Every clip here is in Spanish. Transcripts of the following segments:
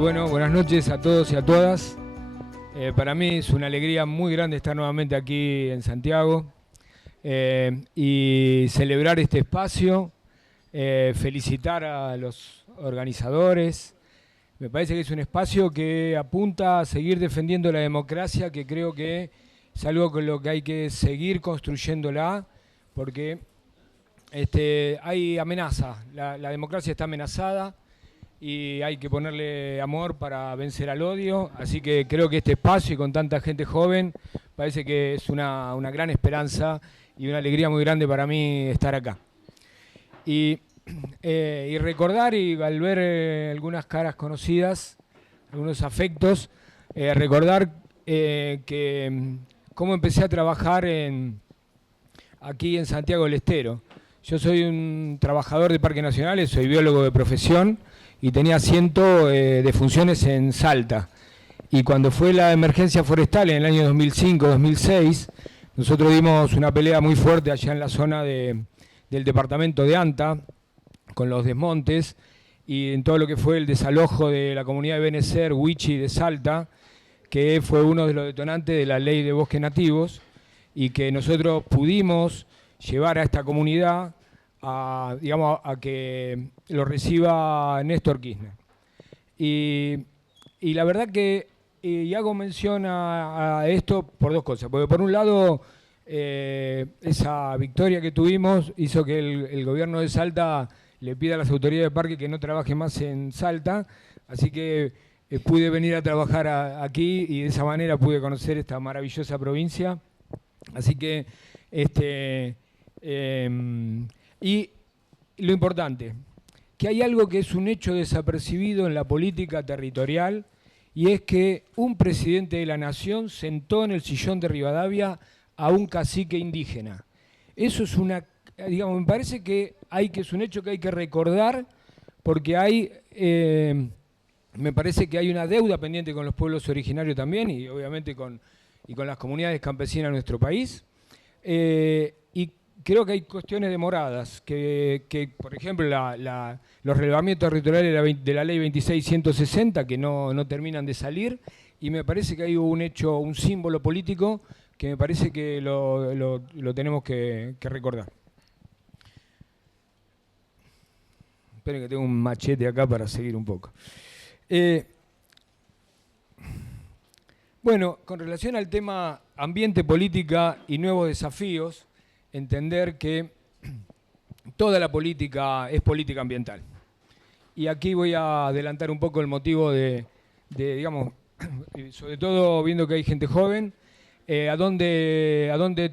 Bueno, buenas noches a todos y a todas. Para mí es una alegría muy grande estar nuevamente aquí en Santiago y celebrar este espacio, felicitar a los organizadores. Me parece que es un espacio que apunta a seguir defendiendo la democracia, que creo que es algo con lo que hay que seguir construyéndola, porque hay amenaza, la democracia está amenazada y hay que ponerle amor para vencer al odio, así que creo que este espacio y con tanta gente joven parece que es una gran esperanza y una alegría muy grande para mí estar acá. Y recordar, y al ver algunas caras conocidas, algunos afectos, recordar que cómo empecé a trabajar aquí en Santiago del Estero. Yo soy un trabajador de Parques Nacionales, soy biólogo de profesión y tenía asiento de funciones en Salta. Y cuando fue la emergencia forestal en el año 2005-2006, nosotros dimos una pelea muy fuerte allá en la zona del departamento de Anta, con los desmontes, y en todo lo que fue el desalojo de la comunidad de Benecer, Huichi de Salta, que fue uno de los detonantes de la ley de bosques nativos, y que nosotros pudimos llevar a esta comunidad a que lo reciba Néstor Kirchner. Y la verdad que, y hago mención a esto por dos cosas, porque por un lado esa victoria que tuvimos hizo que el gobierno de Salta le pida a las autoridades de parque que no trabaje más en Salta, así que pude venir a trabajar aquí y de esa manera pude conocer esta maravillosa provincia. Así que y lo importante, que hay algo que es un hecho desapercibido en la política territorial, y es que un presidente de la nación sentó en el sillón de Rivadavia a un cacique indígena. Eso es me parece que es un hecho que hay que recordar, porque me parece que hay una deuda pendiente con los pueblos originarios también, y obviamente con las comunidades campesinas de nuestro país. Y creo que hay cuestiones demoradas, que por ejemplo, los relevamientos territoriales de la ley 26.160 que no terminan de salir, y me parece que hay un símbolo político que me parece que lo tenemos que recordar. Esperen que tengo un machete acá para seguir un poco. Bueno, con relación al tema ambiente, política y nuevos desafíos, entender que toda la política es política ambiental. Y aquí voy a adelantar un poco el motivo digamos, sobre todo viendo que hay gente joven, a dónde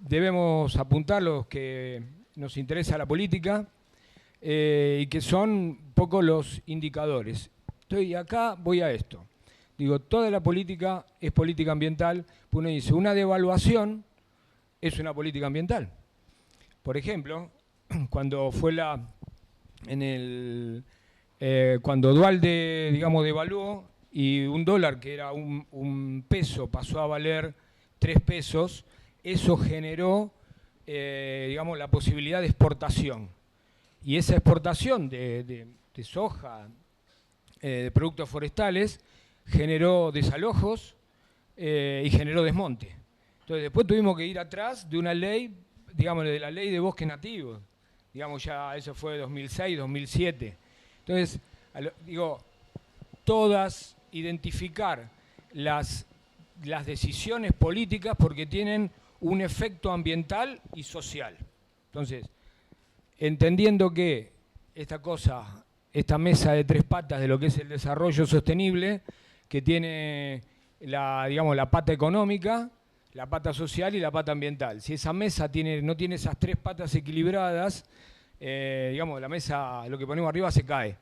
debemos apuntar los que nos interesa la política, y que son un poco los indicadores. Acá voy a esto. Digo, toda la política es política ambiental. Uno dice, una devaluación es una política ambiental. Por ejemplo, cuando fue cuando Duhalde, digamos, devaluó y un dólar, que era un peso, pasó a valer 3 pesos, eso generó, digamos, la posibilidad de exportación. Y esa exportación de soja, de productos forestales, generó desalojos y generó desmonte. Entonces después tuvimos que ir atrás de una ley, digamos, de la ley de bosques nativos. Digamos, ya eso fue 2006, 2007. Entonces, todas identificar las decisiones políticas porque tienen un efecto ambiental y social. Entonces, entendiendo que esta mesa de 3 patas de lo que es el desarrollo sostenible, que tiene la pata económica, la pata social y la pata ambiental. Si esa mesa no tiene esas 3 patas equilibradas, la mesa, lo que ponemos arriba se cae.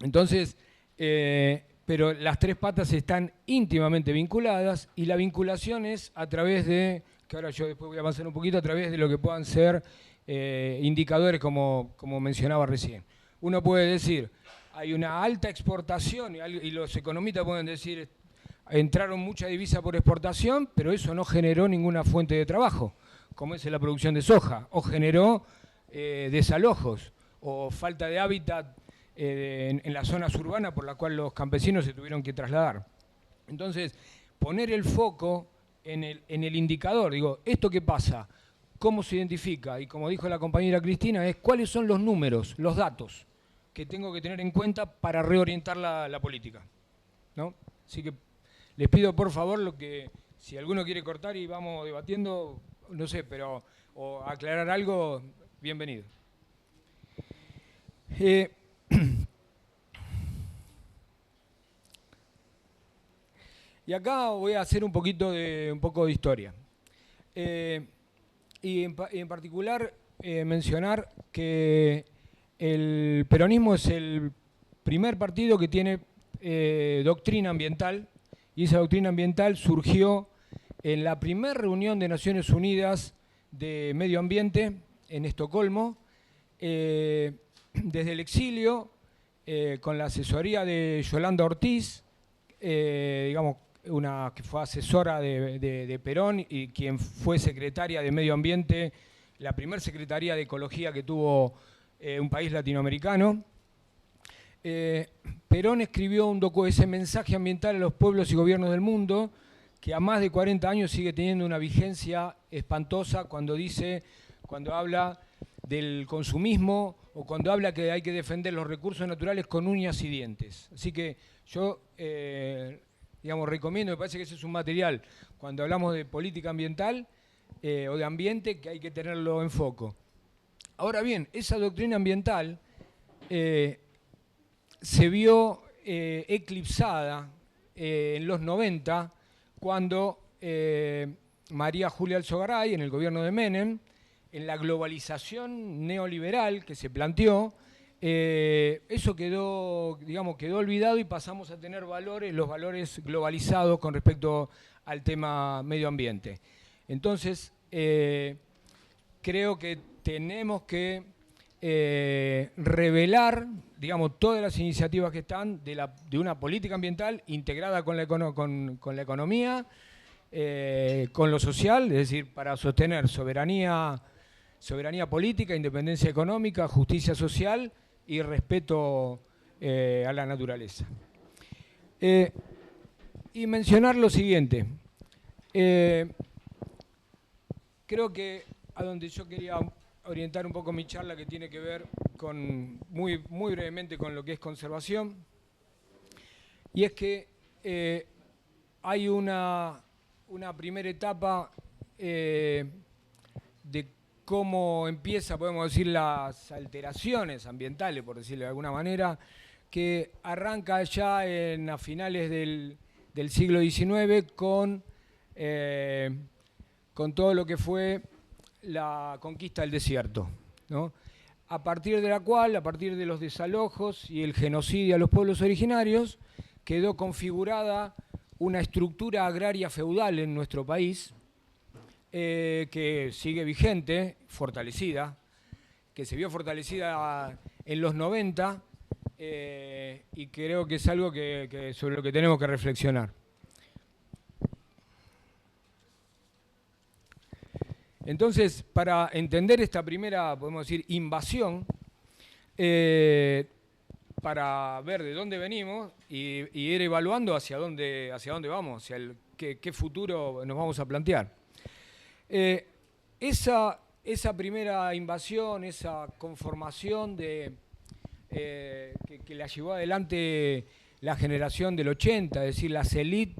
Entonces, pero las 3 patas están íntimamente vinculadas, y la vinculación es a través que ahora yo después voy a avanzar un poquito, a través de lo que puedan ser indicadores como mencionaba recién. Uno puede decir, hay una alta exportación, y los economistas pueden decir, entraron mucha divisa por exportación, pero eso no generó ninguna fuente de trabajo, como es la producción de soja, o generó desalojos, o falta de hábitat en las zonas urbanas por las cuales los campesinos se tuvieron que trasladar. Entonces, poner el foco en el indicador, digo, ¿esto qué pasa? ¿Cómo se identifica? Y como dijo la compañera Cristina, es cuáles son los números, los datos que tengo que tener en cuenta para reorientar la política, ¿no? Así que les pido por favor si alguno quiere cortar y vamos debatiendo, no sé, pero o aclarar algo, bienvenido. Y acá voy a hacer un poco de historia. Y en particular mencionar que el peronismo es el primer partido que tiene doctrina ambiental, y esa doctrina ambiental surgió en la primera reunión de Naciones Unidas de Medio Ambiente en Estocolmo, desde el exilio, con la asesoría de Yolanda Ortiz, digamos, una que fue asesora de Perón y quien fue secretaria de Medio Ambiente, la primera secretaría de Ecología que tuvo un país latinoamericano. Perón escribió ese mensaje ambiental a los pueblos y gobiernos del mundo, que a más de 40 años sigue teniendo una vigencia espantosa cuando habla del consumismo o cuando habla que hay que defender los recursos naturales con uñas y dientes. Así que yo recomiendo, me parece que ese es un material, cuando hablamos de política ambiental o de ambiente, que hay que tenerlo en foco. Ahora bien, esa doctrina ambiental se vio eclipsada en los 90, cuando María Julia Alzogaray, en el gobierno de Menem, en la globalización neoliberal que se planteó, eso quedó olvidado y pasamos a tener los valores globalizados con respecto al tema medio ambiente. Entonces, creo que tenemos que revelar, todas las iniciativas que están de una política ambiental integrada con la economía, con lo social, es decir, para sostener soberanía política, independencia económica, justicia social y respeto a la naturaleza. Y mencionar lo siguiente. Creo que a donde yo quería orientar un poco mi charla, que tiene que ver muy brevemente con lo que es conservación, y es que hay una primera etapa de cómo empieza, podemos decir, las alteraciones ambientales, por decirlo de alguna manera, que arranca ya a finales del siglo XIX con todo lo que fue la conquista del desierto, ¿no? A partir de los desalojos y el genocidio a los pueblos originarios, quedó configurada una estructura agraria feudal en nuestro país, que sigue vigente, fortalecida, que se vio fortalecida en los 90, y creo que es algo sobre lo que tenemos que reflexionar. Entonces, para entender esta primera, podemos decir, invasión, para ver de dónde venimos y ir evaluando hacia dónde vamos, qué futuro nos vamos a plantear. Esa primera invasión, esa conformación que la llevó adelante la generación del 80, es decir, las élites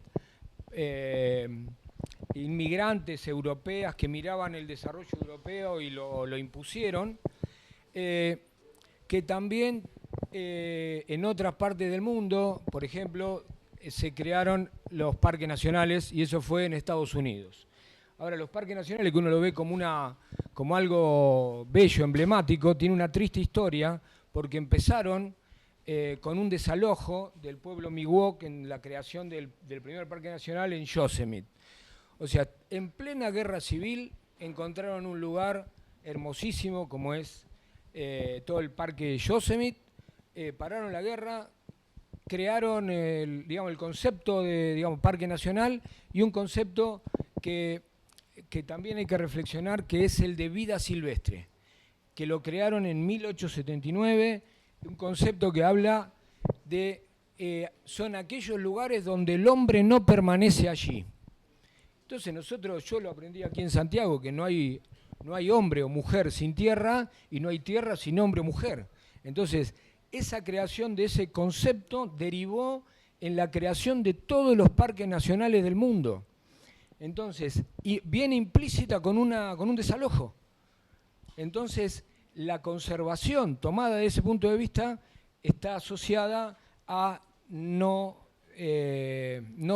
inmigrantes europeas que miraban el desarrollo europeo y lo impusieron, que también en otras partes del mundo, por ejemplo, se crearon los parques nacionales, y eso fue en Estados Unidos. Ahora, los parques nacionales, que uno lo ve como algo bello, emblemático, tiene una triste historia, porque empezaron con un desalojo del pueblo Miwok en la creación del primer parque nacional en Yosemite. O sea, en plena guerra civil encontraron un lugar hermosísimo como es todo el parque Yosemite, pararon la guerra, crearon el concepto de parque nacional, y un concepto que también hay que reflexionar, que es el de vida silvestre, que lo crearon en 1879 un concepto que habla de, son aquellos lugares donde el hombre no permanece allí. Entonces yo lo aprendí aquí en Santiago, que no hay hombre o mujer sin tierra y no hay tierra sin hombre o mujer. Entonces, esa creación de ese concepto derivó en la creación de todos los parques nacionales del mundo. Entonces, y viene implícita con un desalojo. Entonces, la conservación tomada de ese punto de vista está asociada a no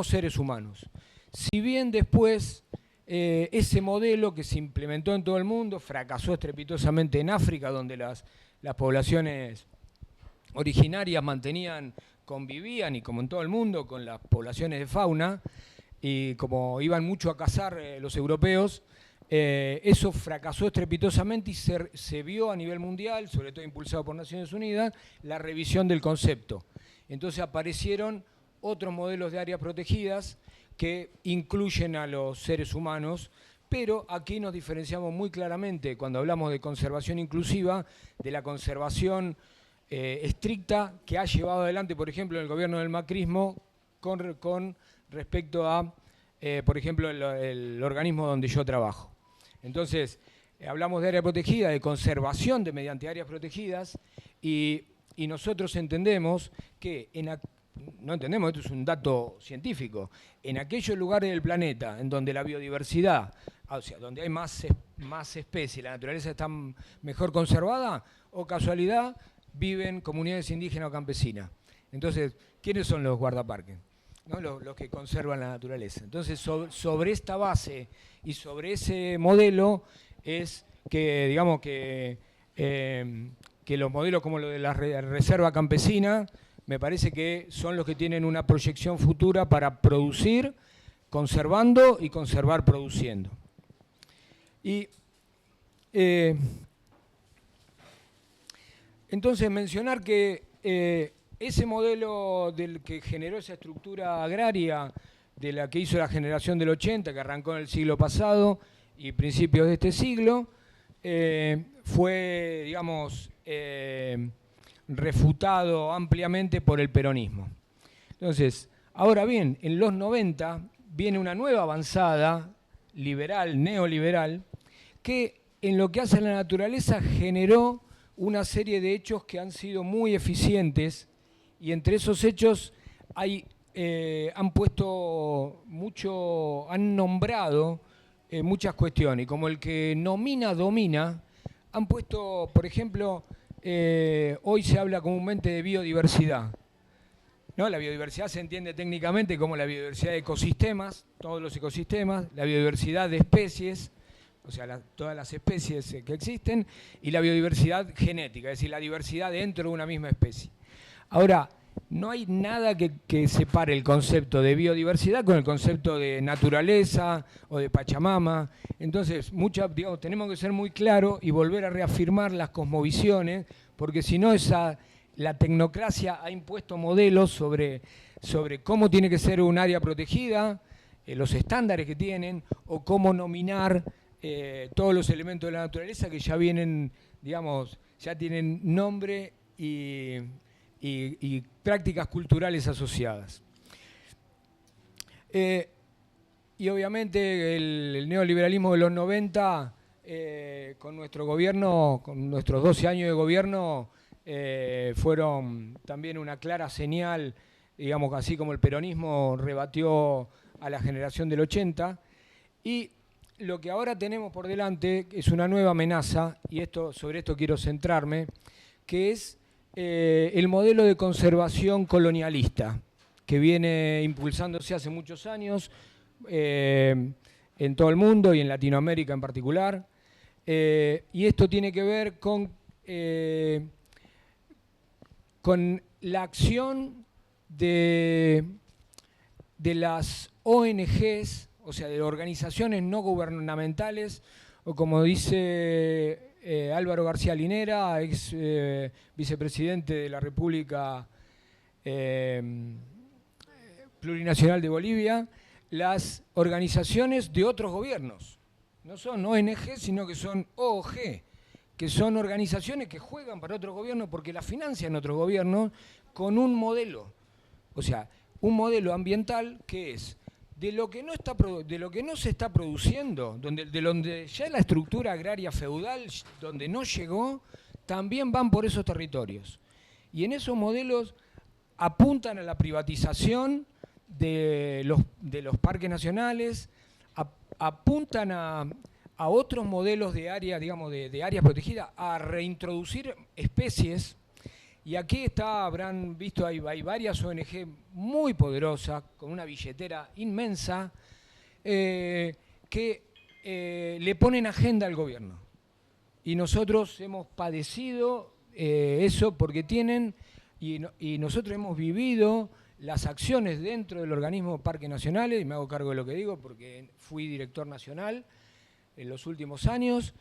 seres humanos. Si bien después ese modelo que se implementó en todo el mundo fracasó estrepitosamente en África, donde las poblaciones originarias convivían, y como en todo el mundo, con las poblaciones de fauna, y como iban mucho a cazar los europeos, eso fracasó estrepitosamente y se vio a nivel mundial, sobre todo impulsado por Naciones Unidas, la revisión del concepto. Entonces aparecieron otros modelos de áreas protegidas que incluyen a los seres humanos, pero aquí nos diferenciamos muy claramente cuando hablamos de conservación inclusiva, de la conservación estricta que ha llevado adelante, por ejemplo, el gobierno del macrismo con respecto a, por ejemplo, el organismo donde yo trabajo. Entonces, hablamos de área protegida, de conservación mediante áreas protegidas, y nosotros entendemos que no entendemos, esto es un dato científico, en aquellos lugares del planeta en donde la biodiversidad, o sea, donde hay más especies, la naturaleza está mejor conservada, o casualidad, viven comunidades indígenas o campesinas. Entonces, ¿quiénes son los guardaparques? ¿No? Los que conservan la naturaleza. Entonces, sobre esta base y sobre ese modelo es que, digamos, que los modelos como lo de la reserva campesina, me parece que son los que tienen una proyección futura para producir conservando y conservar produciendo. Y entonces mencionar que ese modelo del que generó esa estructura agraria de la que hizo la generación del 80, que arrancó en el siglo pasado y principios de este siglo, fue, digamos, refutado ampliamente por el peronismo. Entonces, ahora bien, en los 90 viene una nueva avanzada liberal, neoliberal, que en lo que hace a la naturaleza generó una serie de hechos que han sido muy eficientes, y entre esos hechos han nombrado muchas cuestiones, y como el que nomina, domina, han puesto, por ejemplo, hoy se habla comúnmente de biodiversidad. ¿No? La biodiversidad se entiende técnicamente como la biodiversidad de ecosistemas, todos los ecosistemas, la biodiversidad de especies, o sea, todas las especies que existen, y la biodiversidad genética, es decir, la diversidad dentro de una misma especie. Ahora, no hay nada que separe el concepto de biodiversidad con el concepto de naturaleza o de Pachamama. Entonces, digamos, tenemos que ser muy claros y volver a reafirmar las cosmovisiones, porque si no, la tecnocracia ha impuesto modelos sobre cómo tiene que ser un área protegida, los estándares que tienen, o cómo nominar todos los elementos de la naturaleza que ya vienen, digamos, ya tienen nombre y prácticas culturales asociadas. Y obviamente el neoliberalismo de los 90, con nuestro gobierno, con nuestros 12 años de gobierno, fueron también una clara señal, digamos, así como el peronismo rebatió a la generación del 80, y lo que ahora tenemos por delante es una nueva amenaza, y sobre esto quiero centrarme, que es el modelo de conservación colonialista, que viene impulsándose hace muchos años en todo el mundo y en Latinoamérica en particular, y esto tiene que ver con la acción de las ONGs, o sea, de organizaciones no gubernamentales, o como dice Álvaro García Linera, ex vicepresidente de la República Plurinacional de Bolivia, las organizaciones de otros gobiernos. No son ONG, sino que son OOG, que son organizaciones que juegan para otro gobierno porque la financian otro gobierno con un modelo. O sea, un modelo ambiental que es de lo que no se está produciendo, de donde ya la estructura agraria feudal, donde no llegó, también van por esos territorios. Y en esos modelos apuntan a la privatización de los parques nacionales, apuntan a otros modelos de área, digamos, de áreas protegidas, a reintroducir especies. Y aquí habrán visto, hay varias ONG muy poderosas, con una billetera inmensa, que le ponen agenda al gobierno. Y nosotros hemos padecido eso porque tienen, y nosotros hemos vivido las acciones dentro del organismo Parques Nacionales, y me hago cargo de lo que digo porque fui director nacional en los últimos años,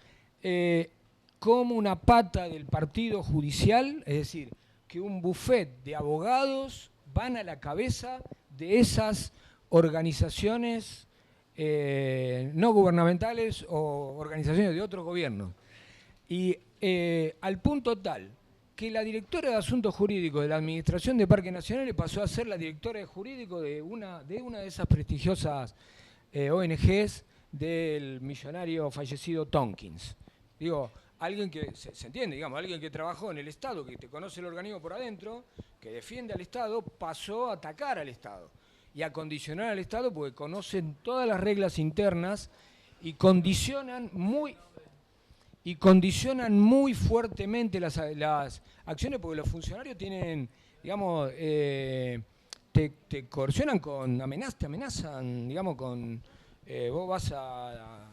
como una pata del partido judicial, es decir, que un buffet de abogados van a la cabeza de esas organizaciones no gubernamentales o organizaciones de otros gobiernos. Y al punto tal que la directora de Asuntos Jurídicos de la Administración de Parques Nacionales pasó a ser la directora de Jurídico de una de esas prestigiosas ONGs del millonario fallecido Tompkins. Digo, alguien que, se entiende, digamos, alguien que trabajó en el Estado, que te conoce el organismo por adentro, que defiende al Estado, pasó a atacar al Estado y a condicionar al Estado porque conocen todas las reglas internas y condicionan muy fuertemente las acciones porque los funcionarios tienen, digamos, te coercionan con amenazas, te amenazan, digamos, con vos vas a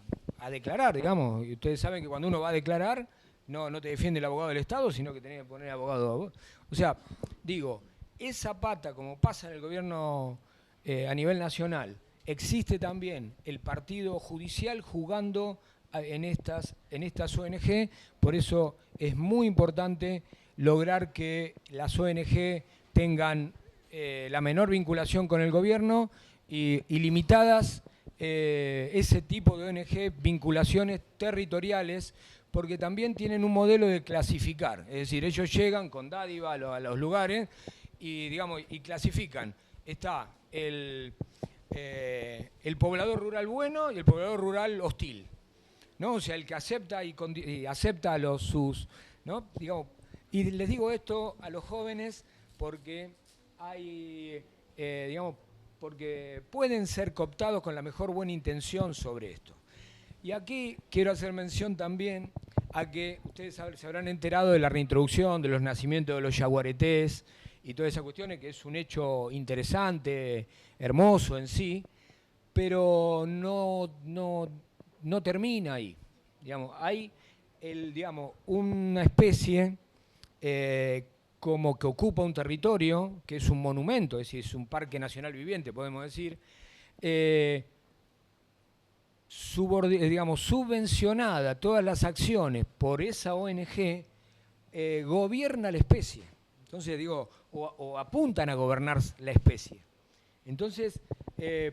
declarar, digamos, y ustedes saben que cuando uno va a declarar no te defiende el abogado del Estado, sino que tenés que poner abogado a vos. O sea, digo, esa pata, como pasa en el gobierno a nivel nacional, existe también el partido judicial jugando en estas ONG, por eso es muy importante lograr que las ONG tengan la menor vinculación con el gobierno y limitadas ese tipo de ONG, vinculaciones territoriales, porque también tienen un modelo de clasificar, es decir, ellos llegan con dádiva a los lugares y, digamos, y clasifican. Está el poblador rural bueno y el poblador rural hostil, ¿no? O sea, el que acepta y acepta a sus, ¿no? Digamos, y les digo esto a los jóvenes porque hay, digamos, porque pueden ser cooptados con la mejor buena intención sobre esto. Y aquí quiero hacer mención también a que ustedes se habrán enterado de la reintroducción de los nacimientos de los yaguaretés y todas esas cuestiones, que es un hecho interesante, hermoso en sí, pero no termina ahí. Digamos, hay una especie como que ocupa un territorio, que es un monumento, es decir, es un parque nacional viviente, podemos decir, subvencionada todas las acciones por esa ONG, gobierna la especie. Entonces, digo, o apuntan a gobernar la especie. Entonces,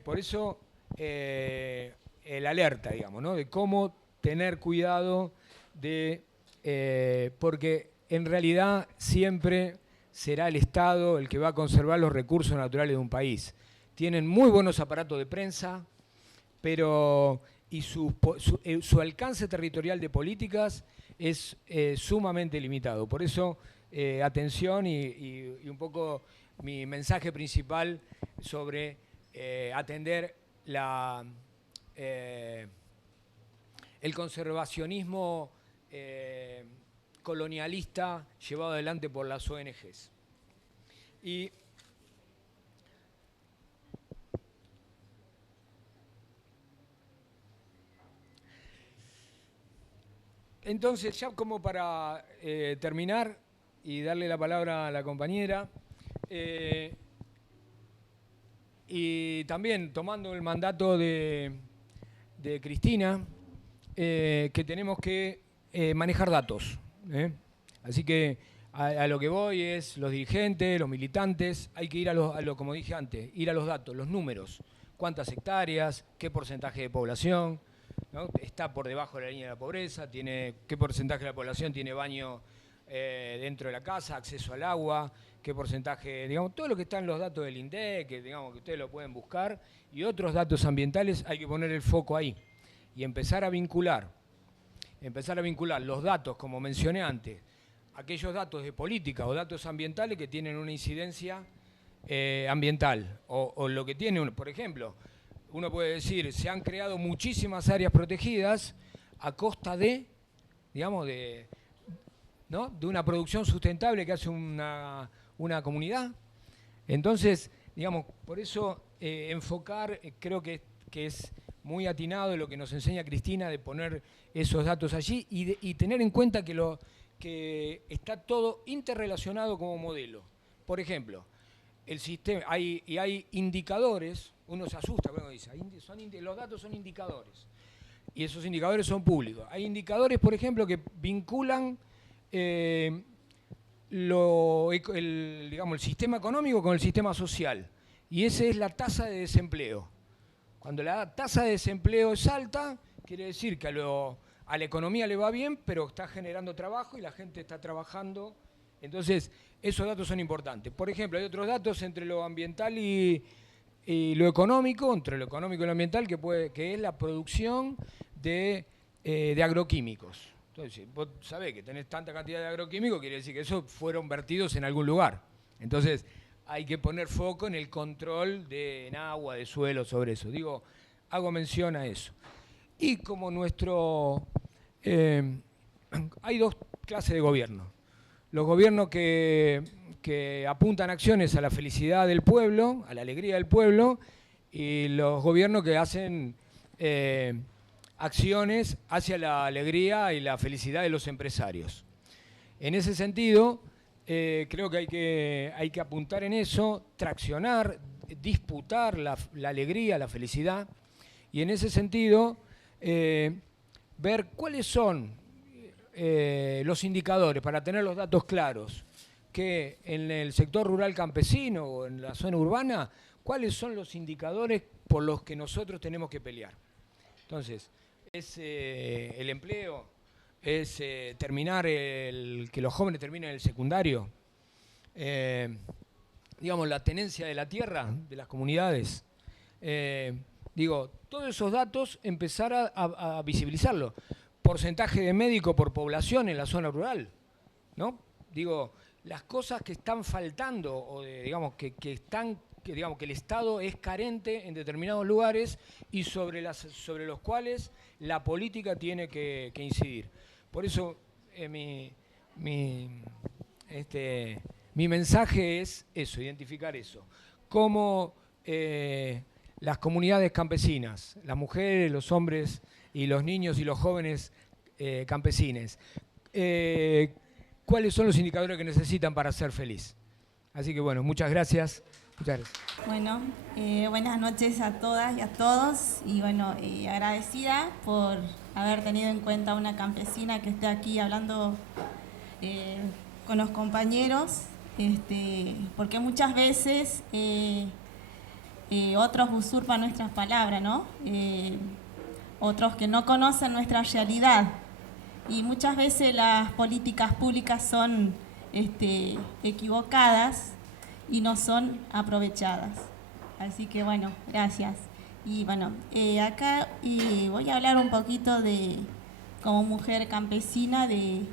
por eso el alerta, digamos, ¿no? De cómo tener cuidado porque en realidad siempre será el Estado el que va a conservar los recursos naturales de un país. Tienen muy buenos aparatos de prensa, pero su alcance territorial de políticas es sumamente limitado. Por eso, atención y un poco mi mensaje principal sobre atender el conservacionismo colonialista llevado adelante por las ONGs. Y entonces, ya como para terminar y darle la palabra a la compañera, y también tomando el mandato de Cristina, que tenemos que manejar datos. Así que a lo que voy es los dirigentes, los militantes, hay que ir como dije antes, ir a los datos, los números, cuántas hectáreas, qué porcentaje de población, ¿no? Está por debajo de la línea de la pobreza, qué porcentaje de la población tiene baño dentro de la casa, acceso al agua, qué porcentaje, digamos, todo lo que está en los datos del INDEC, que digamos que ustedes lo pueden buscar, y otros datos ambientales, hay que poner el foco ahí y empezar a vincular los datos, como mencioné antes, aquellos datos de política o datos ambientales que tienen una incidencia ambiental, o lo que tiene, por ejemplo, uno puede decir, se han creado muchísimas áreas protegidas a costa de, digamos, ¿no? de una producción sustentable que hace una comunidad. Entonces, digamos, por eso enfocar, creo que es muy atinado lo que nos enseña Cristina de poner esos datos allí y tener en cuenta que está todo interrelacionado como modelo. Por ejemplo, el sistema, hay indicadores, uno se asusta cuando dice, los datos son indicadores, y esos indicadores son públicos. Hay indicadores, por ejemplo, que vinculan digamos, el sistema económico con el sistema social, y esa es la tasa de desempleo. Cuando la tasa de desempleo es alta, quiere decir que a la economía le va bien, pero está generando trabajo y la gente está trabajando. Entonces, esos datos son importantes. Por ejemplo, hay otros datos entre lo ambiental y lo económico, entre lo económico y lo ambiental, que es la producción de agroquímicos. Entonces, vos sabés que tenés tanta cantidad de agroquímicos, quiere decir que esos fueron vertidos en algún lugar. Entonces, hay que poner foco en el control en agua, de suelo, sobre eso. Digo, hago mención a eso. Y como hay dos clases de gobierno. Los gobiernos que apuntan acciones a la felicidad del pueblo, a la alegría del pueblo, y los gobiernos que hacen acciones hacia la alegría y la felicidad de los empresarios. En ese sentido, creo que hay que apuntar en eso, traccionar, disputar la alegría, la felicidad, y en ese sentido, ver cuáles son los indicadores para tener los datos claros, que en el sector rural campesino o en la zona urbana, cuáles son los indicadores por los que nosotros tenemos que pelear. Entonces, es el empleo, es que los jóvenes terminen el secundario, digamos, la tenencia de la tierra, de las comunidades. Todos esos datos empezar a visibilizarlo. Porcentaje de médico por población en la zona rural, ¿no? Las cosas que están faltando, o digamos, que el Estado es carente en determinados lugares y sobre los cuales la política tiene que incidir. Por eso mi mensaje es eso, identificar eso. Cómo las comunidades campesinas, las mujeres, los hombres y los niños y los jóvenes campesines, cuáles son los indicadores que necesitan para ser feliz. Así que bueno, muchas gracias. Muchas gracias. Bueno, buenas noches a todas y a todos, y bueno, agradecida por haber tenido en cuenta una campesina que esté aquí hablando con los compañeros, porque muchas veces otros usurpan nuestras palabras, ¿no? Otros que no conocen nuestra realidad, y muchas veces las políticas públicas son equivocadas y no son aprovechadas. Así que bueno, gracias. Y bueno, acá voy a hablar un poquito como mujer campesina, de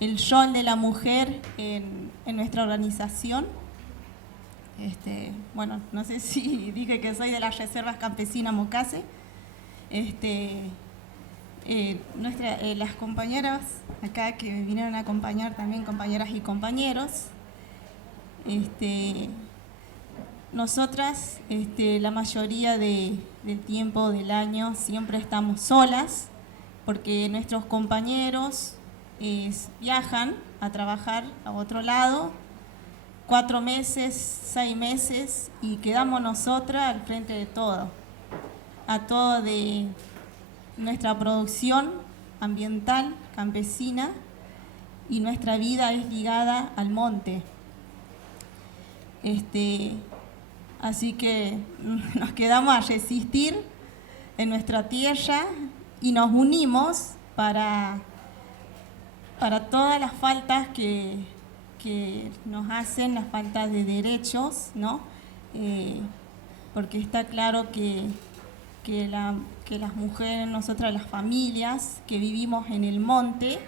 el rol de la mujer en nuestra organización. Bueno, no sé si dije que soy de las reservas campesinas Mocase. Las compañeras acá que vinieron a acompañar también, compañeras y compañeros, nosotras la mayoría del tiempo del año siempre estamos solas, porque nuestros compañeros viajan a trabajar a otro lado 4 meses, 6 meses, y quedamos nosotras al frente de todo, de nuestra producción ambiental, campesina, y nuestra vida es ligada al monte. Así que nos quedamos a resistir en nuestra tierra, y nos unimos para todas las faltas que nos hacen, las faltas de derechos, ¿no? Porque está claro que las mujeres, nosotras las familias que vivimos en el monte,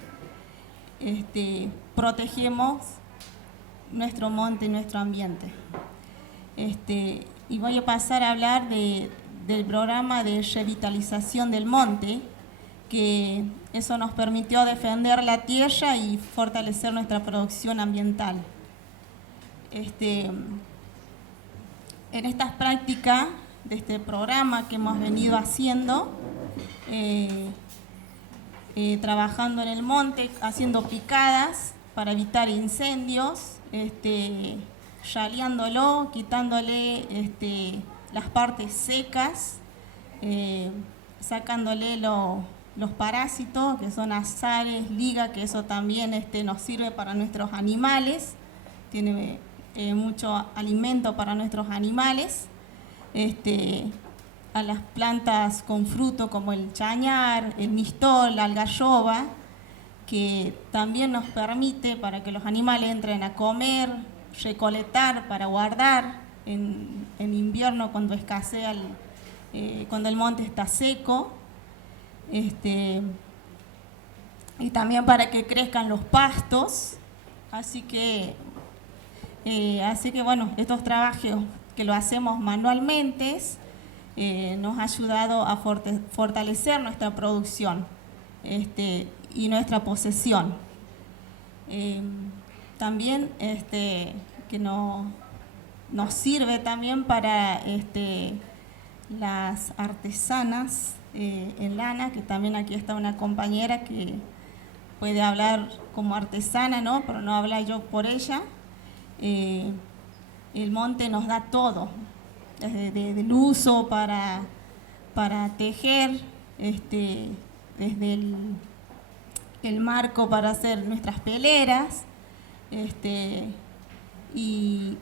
protegemos nuestro monte y nuestro ambiente. Y voy a pasar a hablar del programa de revitalización del monte, que eso nos permitió defender la tierra y fortalecer nuestra producción ambiental. En estas prácticas de este programa que hemos venido haciendo, trabajando en el monte, haciendo picadas para evitar incendios, raleándolo, quitándole las partes secas, sacándole los parásitos, que son azares, liga, que eso también nos sirve para nuestros animales, tiene mucho alimento para nuestros animales, a las plantas con fruto como el chañar, el mistol, la algarroba, que también nos permite para que los animales entren a comer, recolectar para guardar en invierno cuando escasea, cuando el monte está seco, y también para que crezcan los pastos. Así que bueno, estos trabajos que lo hacemos manualmente nos ha ayudado a fortalecer nuestra producción y nuestra posesión. También que nos sirve también para las artesanas en lana, que también aquí está una compañera que puede hablar como artesana, ¿no? Pero no habla yo por ella. El monte nos da todo, desde el uso para tejer, desde el marco para hacer nuestras peleras, y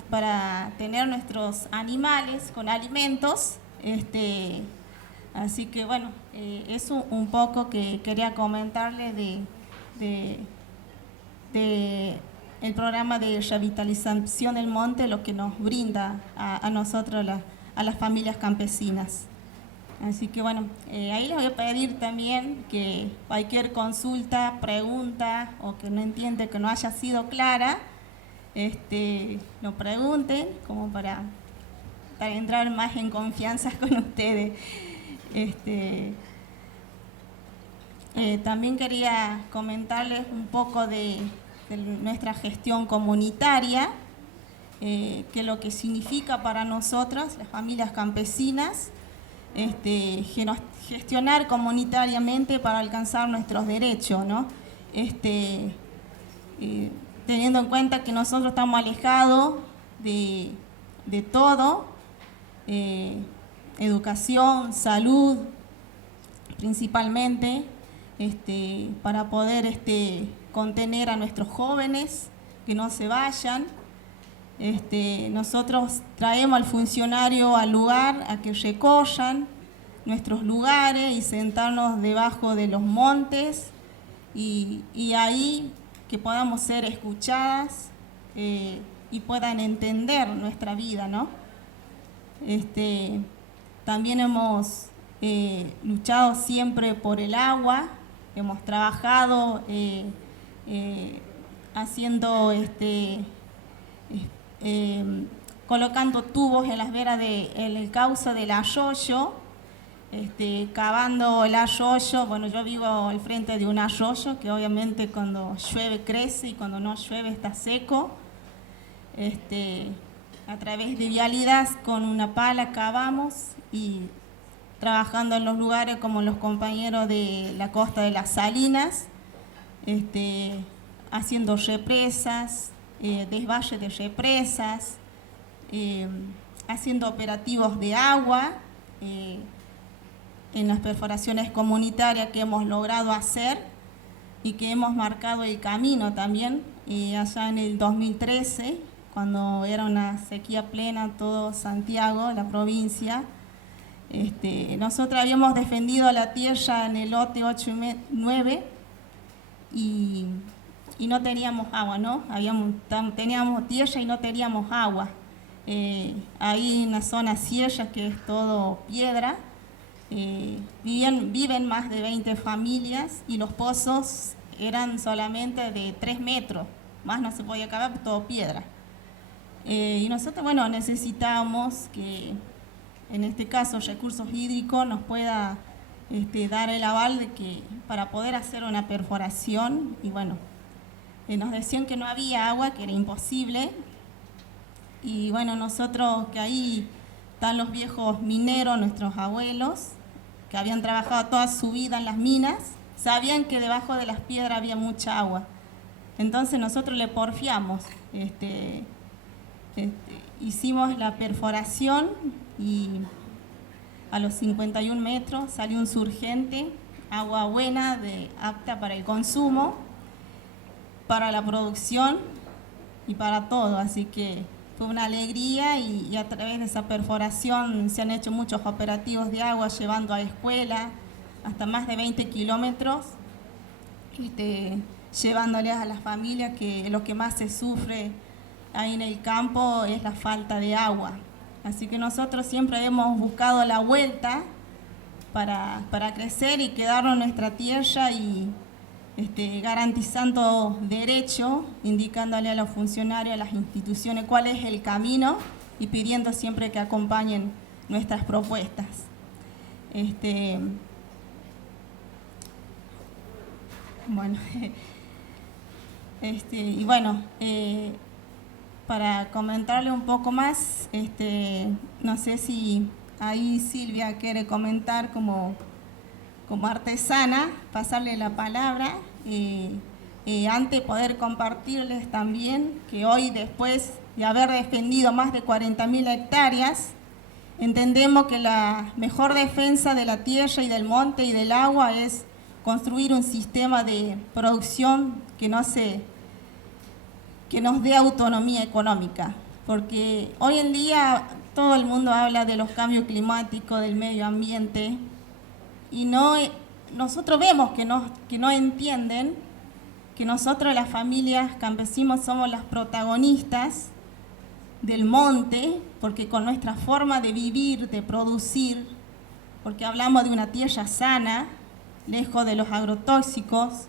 para tener nuestros animales con alimentos. Así que bueno, eso un poco que quería comentarles de el programa de revitalización del monte, lo que nos brinda a nosotros, a las familias campesinas. Así que bueno, ahí les voy a pedir también que cualquier consulta, pregunta o que no entiende, que no haya sido clara, lo pregunten como para entrar más en confianza con ustedes. También quería comentarles un poco de nuestra gestión comunitaria, que lo que significa para nosotras, las familias campesinas, gestionar comunitariamente para alcanzar nuestros derechos, ¿no? Teniendo en cuenta que nosotros estamos alejados de todo, educación, salud, principalmente, para poder contener a nuestros jóvenes, que no se vayan. Nosotros traemos al funcionario al lugar a que recorran nuestros lugares y sentarnos debajo de los montes y ahí que podamos ser escuchadas y puedan entender nuestra vida, ¿no? También hemos luchado siempre por el agua, hemos trabajado haciendo colocando tubos en las veras en el cauce del arroyo, cavando el arroyo. Bueno, yo vivo al frente de un arroyo que obviamente cuando llueve crece y cuando no llueve está seco. A través de vialidad con una pala cavamos y trabajando en los lugares como los compañeros de la costa de las Salinas, haciendo represas, desvalle de represas, haciendo operativos de agua en las perforaciones comunitarias que hemos logrado hacer y que hemos marcado el camino también allá en el 2013, cuando era una sequía plena todo Santiago, la provincia. Nosotros habíamos defendido la tierra en el lote 8 y 9 y no teníamos agua, ¿no? Teníamos tierra y no teníamos agua. Ahí en la zona sierra, que es todo piedra, viven más de 20 familias y los pozos eran solamente de 3 metros, más no se podía cavar, todo piedra. Y nosotros, bueno, necesitamos que, en este caso, Recursos Hídricos nos pueda dar el aval de que para poder hacer una perforación, y bueno, nos decían que no había agua, que era imposible, y bueno, nosotros, que ahí están los viejos mineros, nuestros abuelos, que habían trabajado toda su vida en las minas, sabían que debajo de las piedras había mucha agua. Entonces nosotros le porfiamos, hicimos la perforación y a los 51 metros salió un surgente, agua buena, apta para el consumo, para la producción y para todo. Así que fue una alegría y a través de esa perforación se han hecho muchos operativos de agua, llevando a escuela hasta más de 20 kilómetros, llevándoles a las familias, que lo que más se sufre ahí en el campo es la falta de agua. Así que nosotros siempre hemos buscado la vuelta para crecer y quedarnos en nuestra tierra y garantizando derechos, indicándole a los funcionarios, a las instituciones cuál es el camino y pidiendo siempre que acompañen nuestras propuestas. Bueno, y bueno, para comentarle un poco más, no sé si ahí Silvia quiere comentar como artesana, pasarle la palabra, antes poder compartirles también que hoy, después de haber defendido más de 40.000 hectáreas, entendemos que la mejor defensa de la tierra y del monte y del agua es construir un sistema de producción que nos dé autonomía económica, porque hoy en día todo el mundo habla de los cambios climáticos, del medio ambiente, y nosotros vemos que no entienden que nosotros, las familias campesinos, somos las protagonistas del monte, porque con nuestra forma de vivir, de producir, porque hablamos de una tierra sana, lejos de los agrotóxicos,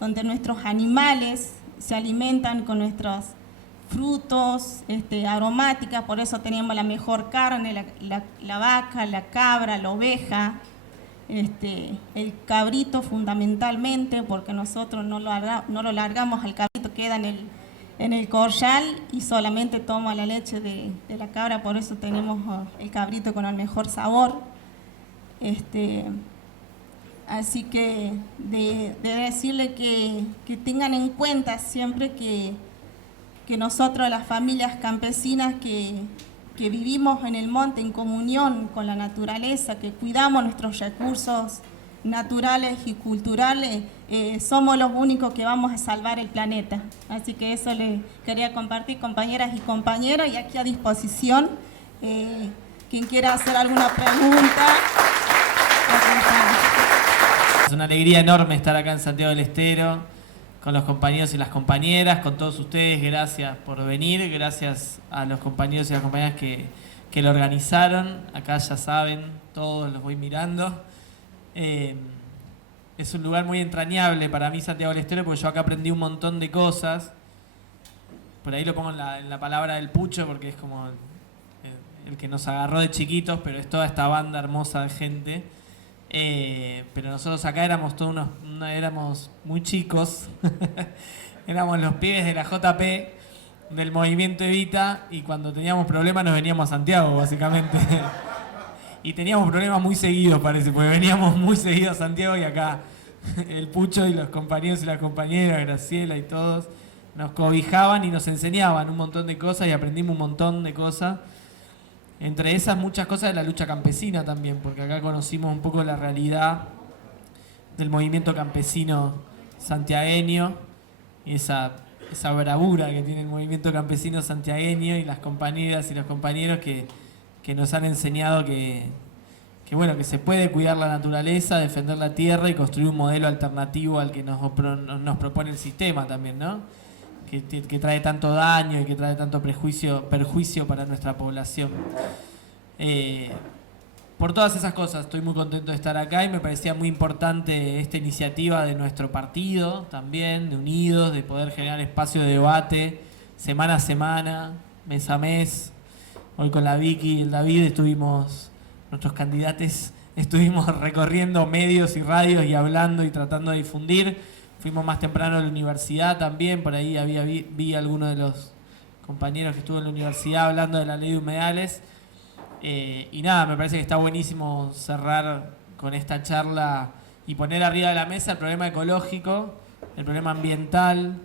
donde nuestros animales se alimentan con nuestros frutos, aromáticas, por eso tenemos la mejor carne, la vaca, la cabra, la oveja, el cabrito fundamentalmente, porque nosotros no lo largamos al cabrito, queda en el corral y solamente toma la leche de la cabra, por eso tenemos el cabrito con el mejor sabor. Así que de decirle que tengan en cuenta siempre que nosotros, las familias campesinas que vivimos en el monte en comunión con la naturaleza, que cuidamos nuestros recursos naturales y culturales, somos los únicos que vamos a salvar el planeta. Así que eso les quería compartir, compañeras y compañeros, y aquí a disposición, quien quiera hacer alguna pregunta. Es una alegría enorme estar acá en Santiago del Estero, con los compañeros y las compañeras, con todos ustedes. Gracias por venir, gracias a los compañeros y las compañeras que lo organizaron. Acá ya saben, todos los voy mirando. Es un lugar muy entrañable para mí, Santiago del Estero, porque yo acá aprendí un montón de cosas. Por ahí lo pongo en la palabra del Pucho, porque es como el que nos agarró de chiquitos, pero es toda esta banda hermosa de gente. Pero nosotros acá éramos éramos muy chicos, éramos los pibes de la JP, del movimiento Evita, y cuando teníamos problemas nos veníamos a Santiago, básicamente. Y teníamos problemas muy seguidos, parece, porque veníamos muy seguidos a Santiago, y acá el Pucho y los compañeros y las compañeras, Graciela y todos, nos cobijaban y nos enseñaban un montón de cosas y aprendimos un montón de cosas. Entre esas, muchas cosas de la lucha campesina también, porque acá conocimos un poco la realidad del movimiento campesino santiagueño y esa bravura que tiene el movimiento campesino santiagueño, y las compañeras y los compañeros que nos han enseñado que bueno, que se puede cuidar la naturaleza, defender la tierra y construir un modelo alternativo al que nos propone el sistema también, ¿no? Que trae tanto daño y que trae tanto perjuicio para nuestra población. Por todas esas cosas estoy muy contento de estar acá y me parecía muy importante esta iniciativa de nuestro partido también, de Unidos, de poder generar espacio de debate semana a semana, mes a mes. Hoy con la Vicky y el David nuestros candidatos estuvimos recorriendo medios y radios y hablando y tratando de difundir. Fuimos más temprano a la universidad también, por ahí vi a algunos de los compañeros que estuvo en la universidad hablando de la ley de humedales. Y nada, me parece que está buenísimo cerrar con esta charla y poner arriba de la mesa el problema ecológico, el problema ambiental.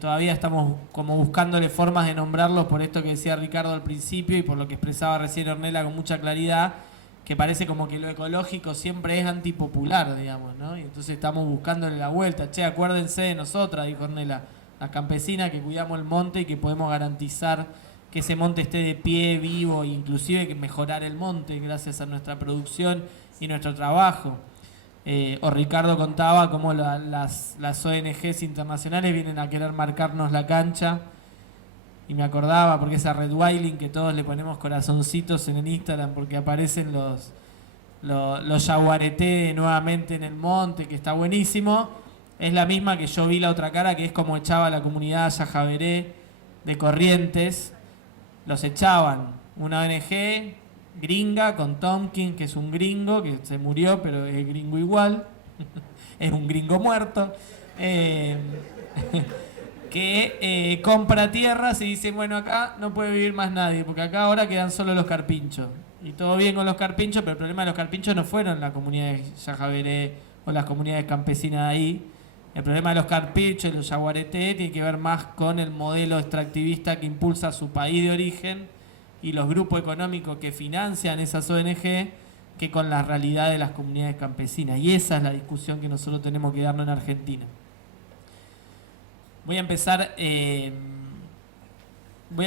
Todavía estamos como buscándole formas de nombrarlos por esto que decía Ricardo al principio y por lo que expresaba recién Ornella con mucha claridad, que parece como que lo ecológico siempre es antipopular, digamos, ¿no? Y entonces estamos buscándole la vuelta. Che, acuérdense de nosotras, dijo Ornella, las campesinas que cuidamos el monte y que podemos garantizar que ese monte esté de pie, vivo, e inclusive que mejorar el monte gracias a nuestra producción y nuestro trabajo. O Ricardo contaba cómo las ONGs internacionales vienen a querer marcarnos la cancha. Y me acordaba, porque esa Red Wailing que todos le ponemos corazoncitos en el Instagram porque aparecen los yaguareté nuevamente en el monte, que está buenísimo. Es la misma que yo vi la otra cara, que es como echaba la comunidad yajaveré de Corrientes. Los echaban. Una ONG gringa con Tompkins, que es un gringo, que se murió, pero es gringo igual. Es un gringo muerto. Que compra tierras y dice, bueno, acá no puede vivir más nadie, porque acá ahora quedan solo los carpinchos. Y todo bien con los carpinchos, pero el problema de los carpinchos no fueron la comunidad de yajaveré o las comunidades campesinas de ahí. El problema de los carpinchos y los yaguareté tiene que ver más con el modelo extractivista que impulsa su país de origen y los grupos económicos que financian esas ONG que con la realidad de las comunidades campesinas. Y esa es la discusión que nosotros tenemos que darnos en Argentina. Voy a tratar de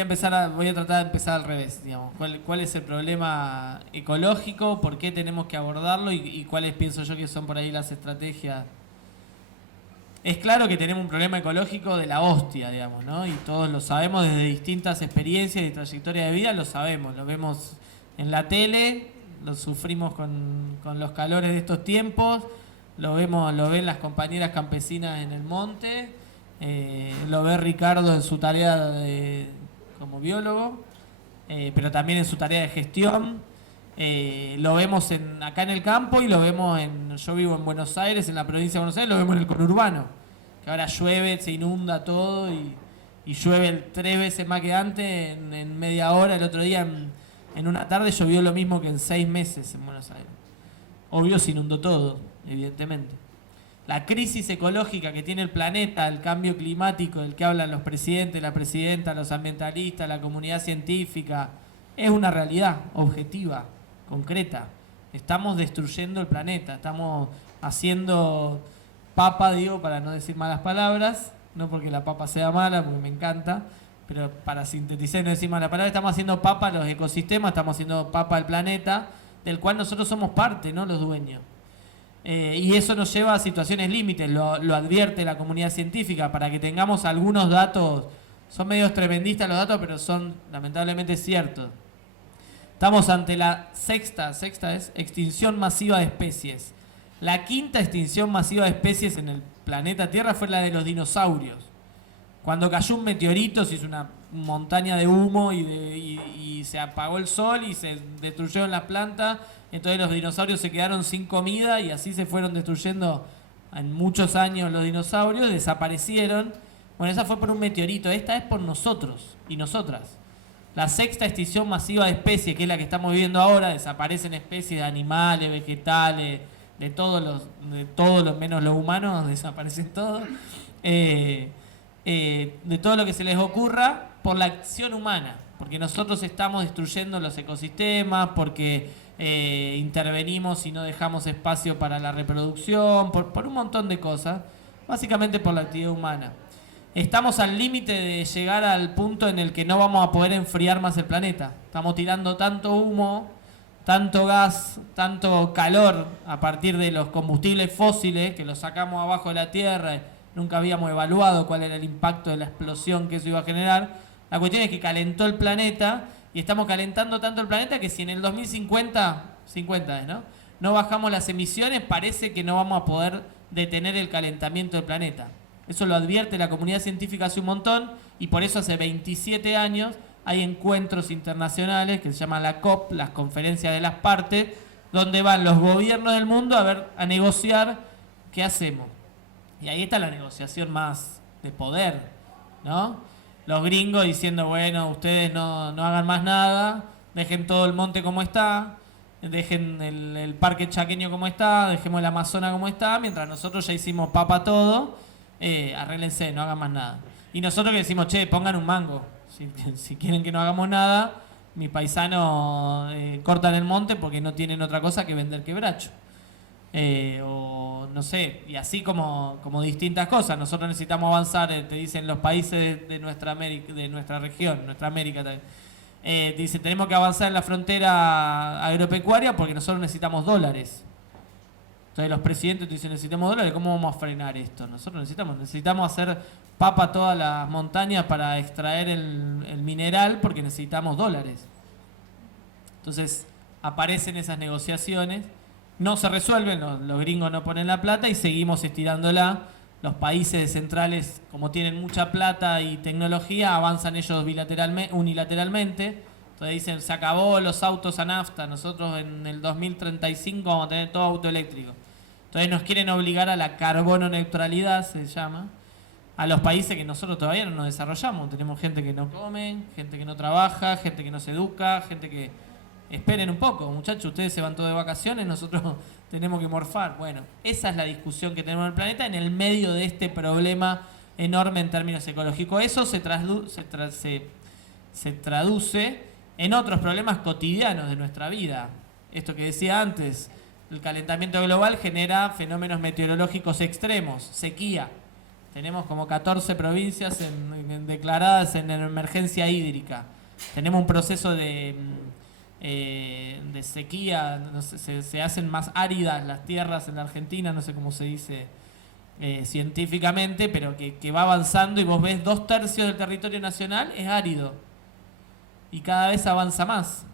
empezar al revés, digamos. ¿Cuál es el problema ecológico? ¿Por qué tenemos que abordarlo? Y cuáles pienso yo que son por ahí las estrategias. Es claro que tenemos un problema ecológico de la hostia, digamos, ¿no? Y todos lo sabemos desde distintas experiencias y trayectorias de vida, lo sabemos. Lo vemos en la tele, lo sufrimos con los calores de estos tiempos, lo ven las compañeras campesinas en el monte, lo ve Ricardo en su tarea como biólogo, pero también en su tarea de gestión. Lo vemos acá en el campo y lo vemos yo vivo en Buenos Aires, en la provincia de Buenos Aires, lo vemos en el conurbano, que ahora llueve, se inunda todo y llueve 3 veces más que antes en media hora. El otro día en una tarde llovió lo mismo que en 6 meses en Buenos Aires. Obvio se inundó todo, evidentemente. La crisis ecológica que tiene el planeta, el cambio climático del que hablan los presidentes, la presidenta, los ambientalistas, la comunidad científica, es una realidad objetiva, concreta. Estamos destruyendo el planeta, estamos haciendo papa, digo, para no decir malas palabras, no porque la papa sea mala, porque me encanta, pero para sintetizar y no decir malas palabras, estamos haciendo papa a los ecosistemas, estamos haciendo papa al planeta, del cual nosotros somos parte, no los dueños. Y eso nos lleva a situaciones límites, lo advierte la comunidad científica, para que tengamos algunos datos. Son medios tremendistas los datos, pero son lamentablemente ciertos. Estamos ante la sexta es extinción masiva de especies. La quinta extinción masiva de especies en el planeta Tierra fue la de los dinosaurios. Cuando cayó un meteorito, se hizo una montaña de humo y se apagó el sol y se destruyeron las plantas. Entonces los dinosaurios se quedaron sin comida y así se fueron destruyendo en muchos años los dinosaurios, desaparecieron. Bueno, esa fue por un meteorito, esta es por nosotros y nosotras. La sexta extinción masiva de especies, que es la que estamos viviendo ahora, desaparecen especies de animales, vegetales, de todos los menos los humanos, desaparecen todos. De todo lo que se les ocurra por la acción humana, porque nosotros estamos destruyendo los ecosistemas, porque intervenimos y no dejamos espacio para la reproducción, por un montón de cosas, básicamente por la actividad humana. Estamos al límite de llegar al punto en el que no vamos a poder enfriar más el planeta. Estamos tirando tanto humo tanto gas, tanto calor a partir de los combustibles fósiles que los sacamos abajo de la tierra. Nunca habíamos evaluado cuál era el impacto de la explosión que eso iba a generar. La cuestión es que calentó el planeta y estamos calentando tanto el planeta que si en el 2050, 50 es, ¿no? No bajamos las emisiones, parece que no vamos a poder detener el calentamiento del planeta. Eso lo advierte la comunidad científica hace un montón y por eso hace 27 años hay encuentros internacionales que se llaman la COP, las conferencias de las partes, donde van los gobiernos del mundo a negociar qué hacemos. Y ahí está la negociación más de poder, ¿no? Los gringos diciendo, bueno, ustedes no hagan más nada, dejen todo el monte como está, dejen el parque chaqueño como está, dejemos el Amazonas como está, mientras nosotros ya hicimos papa todo, arréglense, no hagan más nada. Y nosotros que decimos, che, pongan un mango. Si quieren que no hagamos nada, mis paisanos cortan el monte porque no tienen otra cosa que vender quebracho. O no sé, y así como distintas cosas. Nosotros necesitamos avanzar, te dicen los países de nuestra América, de nuestra región, nuestra América también. Dice, tenemos que avanzar en la frontera agropecuaria porque nosotros necesitamos dólares. Entonces los presidentes te dicen, necesitamos dólares, ¿cómo vamos a frenar esto? Nosotros necesitamos hacer papa todas las montañas para extraer el mineral porque necesitamos dólares. Entonces aparecen esas negociaciones, no se resuelven, los gringos no ponen la plata y seguimos estirándola. Los países centrales, como tienen mucha plata y tecnología, avanzan ellos unilateralmente. Entonces dicen, se acabó los autos a nafta, nosotros en el 2035 vamos a tener todo auto eléctrico. Entonces nos quieren obligar a la carbono neutralidad, se llama, a los países que nosotros todavía no nos desarrollamos. Tenemos gente que no come, gente que no trabaja, gente que no se educa, gente que... Esperen un poco, muchachos, ustedes se van todos de vacaciones, nosotros tenemos que morfar. Bueno, esa es la discusión que tenemos en el planeta en el medio de este problema enorme en términos ecológicos. Eso se traduce en otros problemas cotidianos de nuestra vida. Esto que decía antes, el calentamiento global genera fenómenos meteorológicos extremos, sequía. Tenemos como 14 provincias declaradas en emergencia hídrica. Tenemos un proceso de sequía, no sé, se hacen más áridas las tierras en la Argentina, no sé cómo se dice científicamente, pero que va avanzando y vos ves 2/3 del territorio nacional es árido y cada vez avanza más.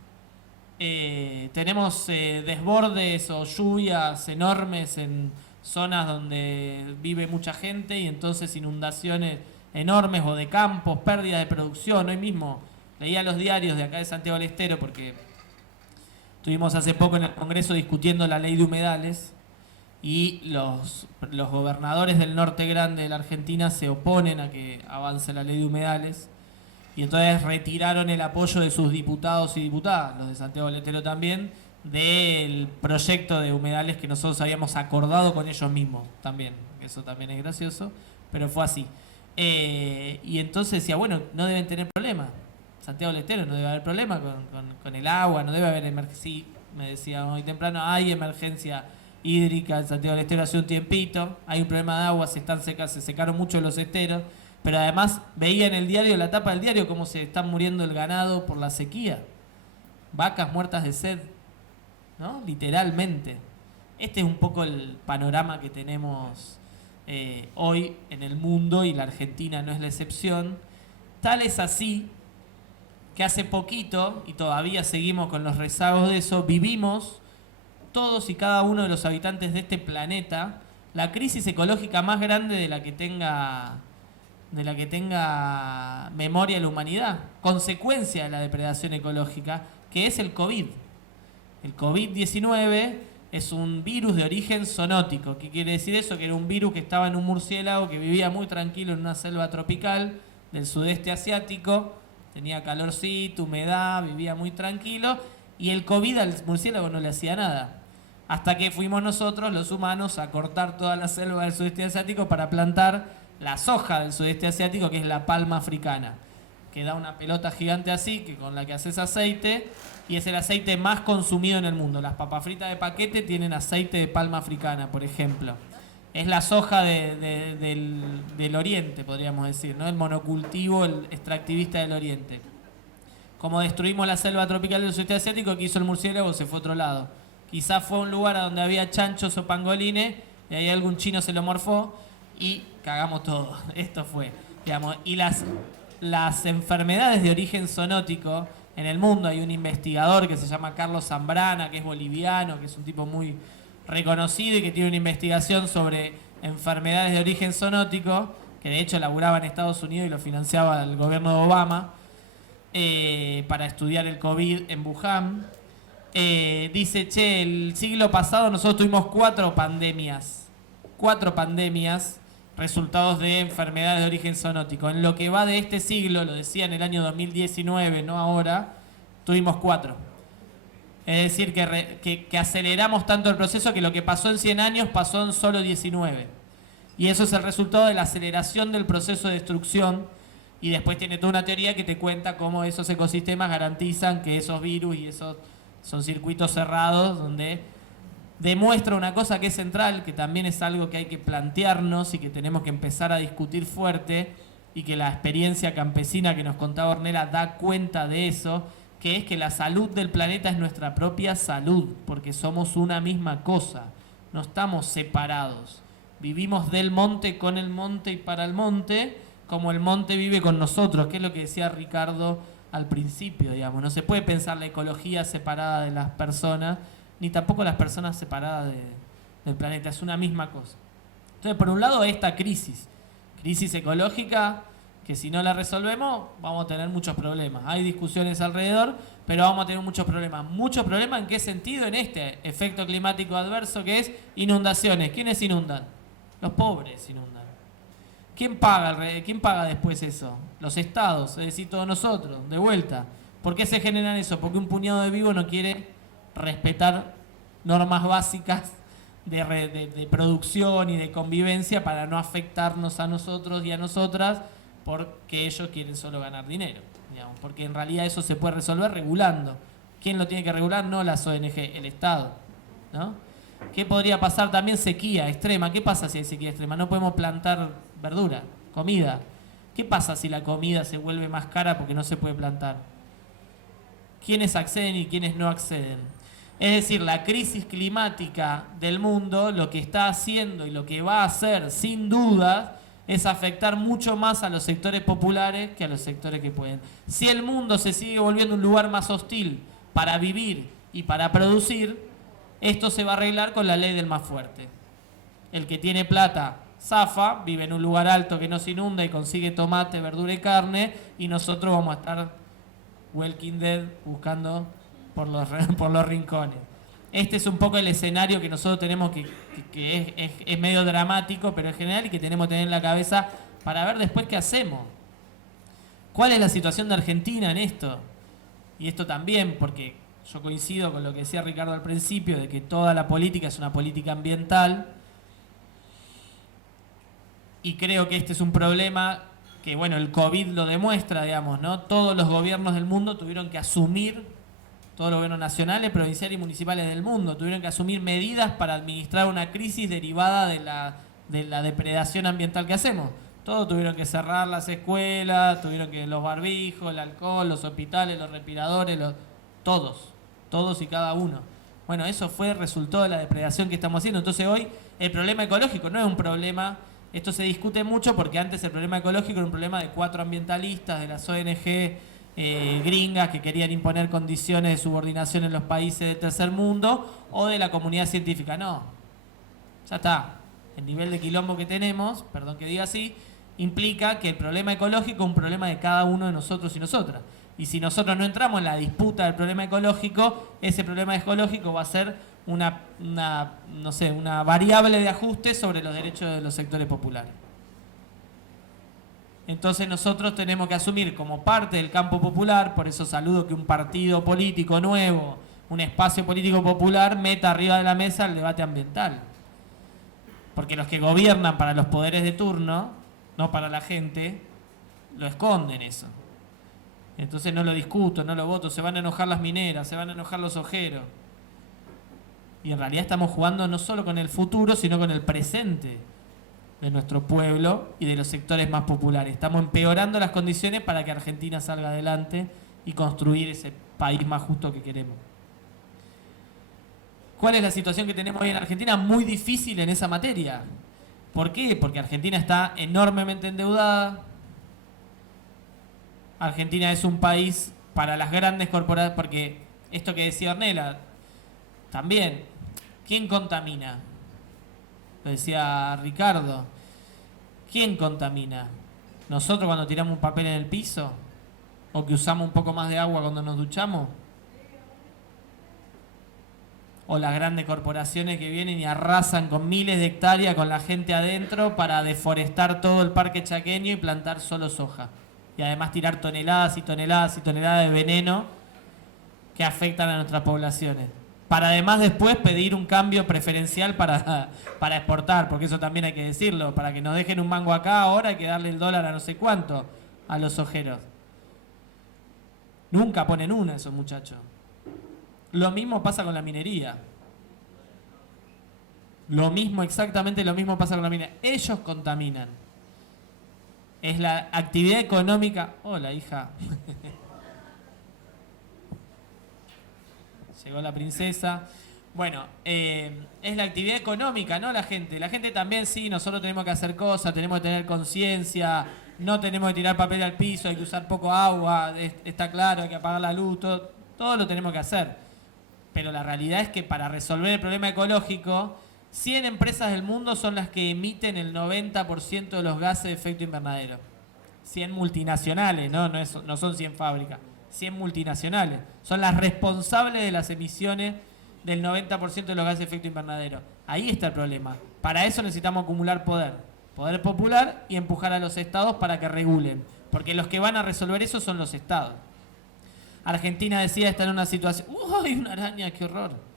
Tenemos desbordes o lluvias enormes en zonas donde vive mucha gente y entonces inundaciones enormes o de campos, pérdida de producción. Hoy mismo leía los diarios de acá de Santiago del Estero porque estuvimos hace poco en el Congreso discutiendo la ley de humedales y los gobernadores del norte grande de la Argentina se oponen a que avance la ley de humedales y entonces retiraron el apoyo de sus diputados y diputadas, los de Santiago del Estero también, del proyecto de humedales que nosotros habíamos acordado con ellos mismos también. Eso también es gracioso, pero fue así. Y entonces decía, bueno, no deben tener problema. Santiago del Estero no debe haber problema con el agua, no debe haber emergencia. Sí, me decía hoy temprano, hay emergencia hídrica en Santiago del Estero hace un tiempito, hay un problema de agua, se secaron mucho los esteros, pero además veía en el diario, la tapa del diario, cómo se está muriendo el ganado por la sequía. Vacas muertas de sed, ¿no? Literalmente. Este es un poco el panorama que tenemos hoy en el mundo y la Argentina no es la excepción. Tal es así que hace poquito, y todavía seguimos con los rezagos de eso, vivimos todos y cada uno de los habitantes de este planeta la crisis ecológica más grande de la que tenga memoria la humanidad, consecuencia de la depredación ecológica, que es el COVID. El COVID-19 es un virus de origen zoonótico. ¿Qué quiere decir eso? Que era un virus que estaba en un murciélago que vivía muy tranquilo en una selva tropical del sudeste asiático, tenía calorcito, humedad, vivía muy tranquilo, y el COVID al murciélago no le hacía nada. Hasta que fuimos nosotros, los humanos, a cortar toda la selva del sudeste asiático para plantar la soja del sudeste asiático, que es la palma africana, que da una pelota gigante así, que con la que haces aceite, y es el aceite más consumido en el mundo. Las papas fritas de paquete tienen aceite de palma africana, por ejemplo. Es la soja del oriente, podríamos decir, ¿no? El monocultivo, el extractivista del oriente. Como destruimos la selva tropical del sudeste asiático, que hizo el murciélago, se fue a otro lado. Quizás fue a un lugar donde había chanchos o pangolines, y ahí algún chino se lo morfó y cagamos todo. Esto fue, digamos. Y las enfermedades de origen zoonótico en el mundo, hay un investigador que se llama Carlos Zambrana, que es boliviano, que es un tipo muy reconocido y que tiene una investigación sobre enfermedades de origen zoonótico, que de hecho laburaba en Estados Unidos y lo financiaba el gobierno de Obama, para estudiar el COVID en Wuhan. Dice, che, el siglo pasado nosotros tuvimos 4 pandemias resultados de enfermedades de origen zoonótico. En lo que va de este siglo, lo decía en el año 2019, no ahora, tuvimos 4. Es decir, que aceleramos tanto el proceso que lo que pasó en 100 años pasó en solo 19. Y eso es el resultado de la aceleración del proceso de destrucción. Y después tiene toda una teoría que te cuenta cómo esos ecosistemas garantizan que esos virus y esos son circuitos cerrados donde demuestra una cosa que es central, que también es algo que hay que plantearnos y que tenemos que empezar a discutir fuerte, y que la experiencia campesina que nos contaba Ornella da cuenta de eso, que es que la salud del planeta es nuestra propia salud, porque somos una misma cosa, no estamos separados. Vivimos del monte, con el monte y para el monte, como el monte vive con nosotros, que es lo que decía Ricardo al principio, digamos. No se puede pensar la ecología separada de las personas, ni tampoco las personas separadas del planeta, es una misma cosa. Entonces, por un lado, esta crisis ecológica, que si no la resolvemos, vamos a tener muchos problemas. Hay discusiones alrededor, pero vamos a tener muchos problemas. ¿Muchos problemas en qué sentido? En este efecto climático adverso, que es inundaciones. ¿Quiénes inundan? Los pobres inundan. ¿Quién paga después eso? Los estados, es decir, todos nosotros, de vuelta. ¿Por qué se generan eso? Porque un puñado de vivos no quiere respetar normas básicas de producción y de convivencia para no afectarnos a nosotros y a nosotras, porque ellos quieren solo ganar dinero, digamos. Porque en realidad eso se puede resolver regulando. ¿Quién lo tiene que regular? No las ONG, el Estado, ¿no? ¿Qué podría pasar también? Sequía extrema. ¿Qué pasa si hay sequía extrema? No podemos plantar verdura, comida. ¿Qué pasa si la comida se vuelve más cara porque no se puede plantar? ¿Quiénes acceden y quiénes no acceden? Es decir, la crisis climática del mundo lo que está haciendo y lo que va a hacer, sin duda, es afectar mucho más a los sectores populares que a los sectores que pueden. Si el mundo se sigue volviendo un lugar más hostil para vivir y para producir, esto se va a arreglar con la ley del más fuerte. El que tiene plata zafa, vive en un lugar alto que no se inunda y consigue tomate, verdura y carne, y nosotros vamos a estar Walking Dead buscando por los rincones. Este es un poco el escenario que nosotros tenemos que es medio dramático, pero en general, y que tenemos que tener en la cabeza para ver después qué hacemos. ¿Cuál es la situación de Argentina en esto? Y esto también, porque yo coincido con lo que decía Ricardo al principio, de que toda la política es una política ambiental, y creo que este es un problema que, bueno, el COVID lo demuestra, digamos, ¿no? Todos los gobiernos del mundo tuvieron que asumir, todos los gobiernos nacionales, provinciales y municipales del mundo, tuvieron que asumir medidas para administrar una crisis derivada de la depredación ambiental que hacemos. Todos tuvieron que cerrar las escuelas, tuvieron que los barbijos, el alcohol, los hospitales, los respiradores, todos y cada uno. Bueno, eso resultó de la depredación que estamos haciendo. Entonces hoy el problema ecológico no es un problema, esto se discute mucho porque antes el problema ecológico era un problema de 4 ambientalistas, de las ONG gringas que querían imponer condiciones de subordinación en los países del tercer mundo, o de la comunidad científica. No, ya está. El nivel de quilombo que tenemos, perdón que diga así, implica que el problema ecológico es un problema de cada uno de nosotros y nosotras. Y si nosotros no entramos en la disputa del problema ecológico, ese problema ecológico va a ser una variable de ajuste sobre los derechos de los sectores populares. Entonces nosotros tenemos que asumir como parte del campo popular, por eso saludo que un partido político nuevo, un espacio político popular, meta arriba de la mesa el debate ambiental. Porque los que gobiernan para los poderes de turno, no para la gente, lo esconden eso. Entonces no lo discuto, no lo voto, se van a enojar las mineras, se van a enojar los ojeros. Y en realidad estamos jugando no solo con el futuro, sino con el presente de nuestro pueblo y de los sectores más populares. Estamos empeorando las condiciones para que Argentina salga adelante y construir ese país más justo que queremos. ¿Cuál es la situación que tenemos hoy en Argentina? Muy difícil en esa materia. ¿Por qué? Porque Argentina está enormemente endeudada. Argentina es un país para las grandes corporaciones, porque esto que decía Ornella, también, ¿quién contamina? Lo decía Ricardo. ¿Quién contamina? ¿Nosotros cuando tiramos un papel en el piso? ¿O que usamos un poco más de agua cuando nos duchamos? ¿O las grandes corporaciones que vienen y arrasan con miles de hectáreas con la gente adentro para deforestar todo el parque chaqueño y plantar solo soja? Y además tirar toneladas y toneladas y toneladas de veneno que afectan a nuestras poblaciones. Para además después pedir un cambio preferencial para exportar, porque eso también hay que decirlo. Para que nos dejen un mango acá ahora hay que darle el dólar a no sé cuánto a los sojeros. Nunca ponen una esos muchachos. Lo mismo pasa con la minería. Exactamente lo mismo pasa con la minería. Ellos contaminan. Es la actividad económica. Hola, hija. Llegó la princesa. Bueno, es la actividad económica, ¿no? La gente también, sí, nosotros tenemos que hacer cosas, tenemos que tener conciencia, no tenemos que tirar papel al piso, hay que usar poco agua, está claro, hay que apagar la luz, todo lo tenemos que hacer. Pero la realidad es que para resolver el problema ecológico, 100 empresas del mundo son las que emiten el 90% de los gases de efecto invernadero. 100 multinacionales, no son 100 fábricas. 100 multinacionales. Son las responsables de las emisiones del 90% de los gases de efecto invernadero. Ahí está el problema. Para eso necesitamos acumular poder popular y empujar a los estados para que regulen. Porque los que van a resolver eso son los estados. Argentina decía está en una situación... ¡Uy, una araña, qué horror!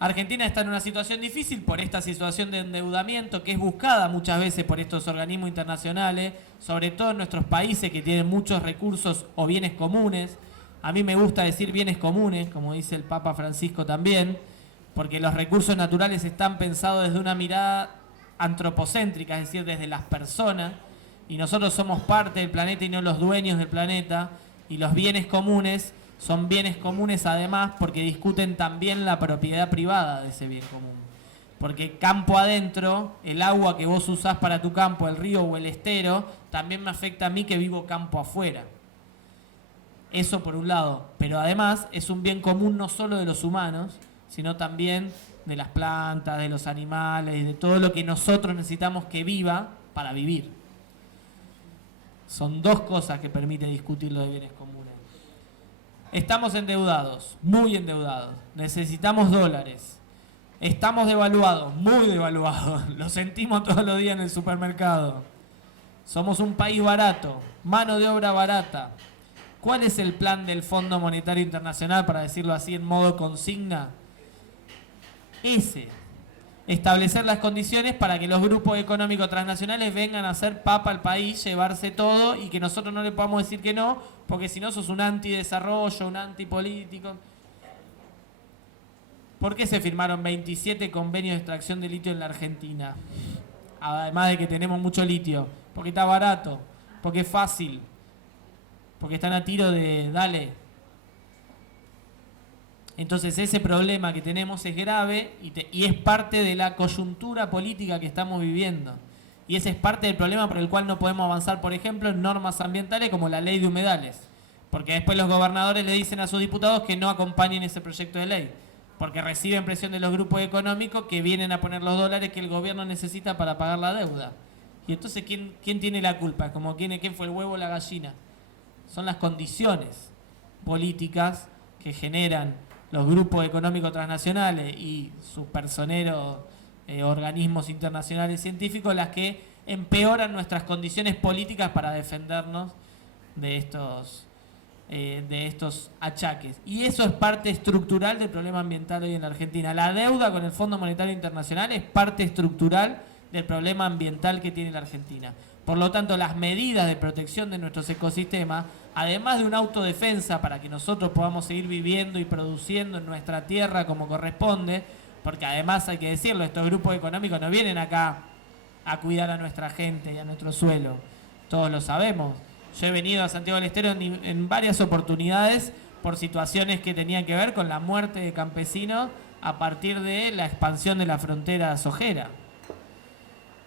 Argentina está en una situación difícil por esta situación de endeudamiento que es buscada muchas veces por estos organismos internacionales, sobre todo en nuestros países que tienen muchos recursos o bienes comunes. A mí me gusta decir bienes comunes, como dice el Papa Francisco también, porque los recursos naturales están pensados desde una mirada antropocéntrica, es decir, desde las personas, y nosotros somos parte del planeta y no los dueños del planeta, y los bienes comunes son bienes comunes además porque discuten también la propiedad privada de ese bien común. Porque campo adentro, el agua que vos usás para tu campo, el río o el estero, también me afecta a mí que vivo campo afuera. Eso por un lado. Pero además es un bien común no solo de los humanos, sino también de las plantas, de los animales y de todo lo que nosotros necesitamos que viva para vivir. Son dos cosas que permiten discutir lo de bienes comunes. Estamos endeudados, muy endeudados. Necesitamos dólares. Estamos devaluados, muy devaluados. Lo sentimos todos los días en el supermercado. Somos un país barato, mano de obra barata. ¿Cuál es el plan del Fondo Monetario Internacional, para decirlo así en modo consigna? Establecer las condiciones para que los grupos económicos transnacionales vengan a hacer papa al país, llevarse todo y que nosotros no le podamos decir que no, porque si no sos un antidesarrollo, un antipolítico. ¿Por qué se firmaron 27 convenios de extracción de litio en la Argentina? Además de que tenemos mucho litio. Porque está barato, porque es fácil, porque están a tiro de dale. Entonces ese problema que tenemos es grave y es parte de la coyuntura política que estamos viviendo. Y ese es parte del problema por el cual no podemos avanzar, por ejemplo, en normas ambientales como la ley de humedales. Porque después los gobernadores le dicen a sus diputados que no acompañen ese proyecto de ley. Porque reciben presión de los grupos económicos que vienen a poner los dólares que el gobierno necesita para pagar la deuda. Y entonces, ¿quién tiene la culpa? Como ¿quién fue el huevo o la gallina? Son las condiciones políticas que generan los grupos económicos transnacionales y sus personeros organismos internacionales científicos las que empeoran nuestras condiciones políticas para defendernos de estos achaques. Y eso es parte estructural del problema ambiental hoy en la Argentina. La deuda con el Fondo Monetario Internacional es parte estructural del problema ambiental que tiene la Argentina. Por lo tanto, las medidas de protección de nuestros ecosistemas, además de una autodefensa para que nosotros podamos seguir viviendo y produciendo en nuestra tierra como corresponde, porque además hay que decirlo, estos grupos económicos no vienen acá a cuidar a nuestra gente y a nuestro suelo, todos lo sabemos. Yo he venido a Santiago del Estero en varias oportunidades por situaciones que tenían que ver con la muerte de campesinos a partir de la expansión de la frontera sojera.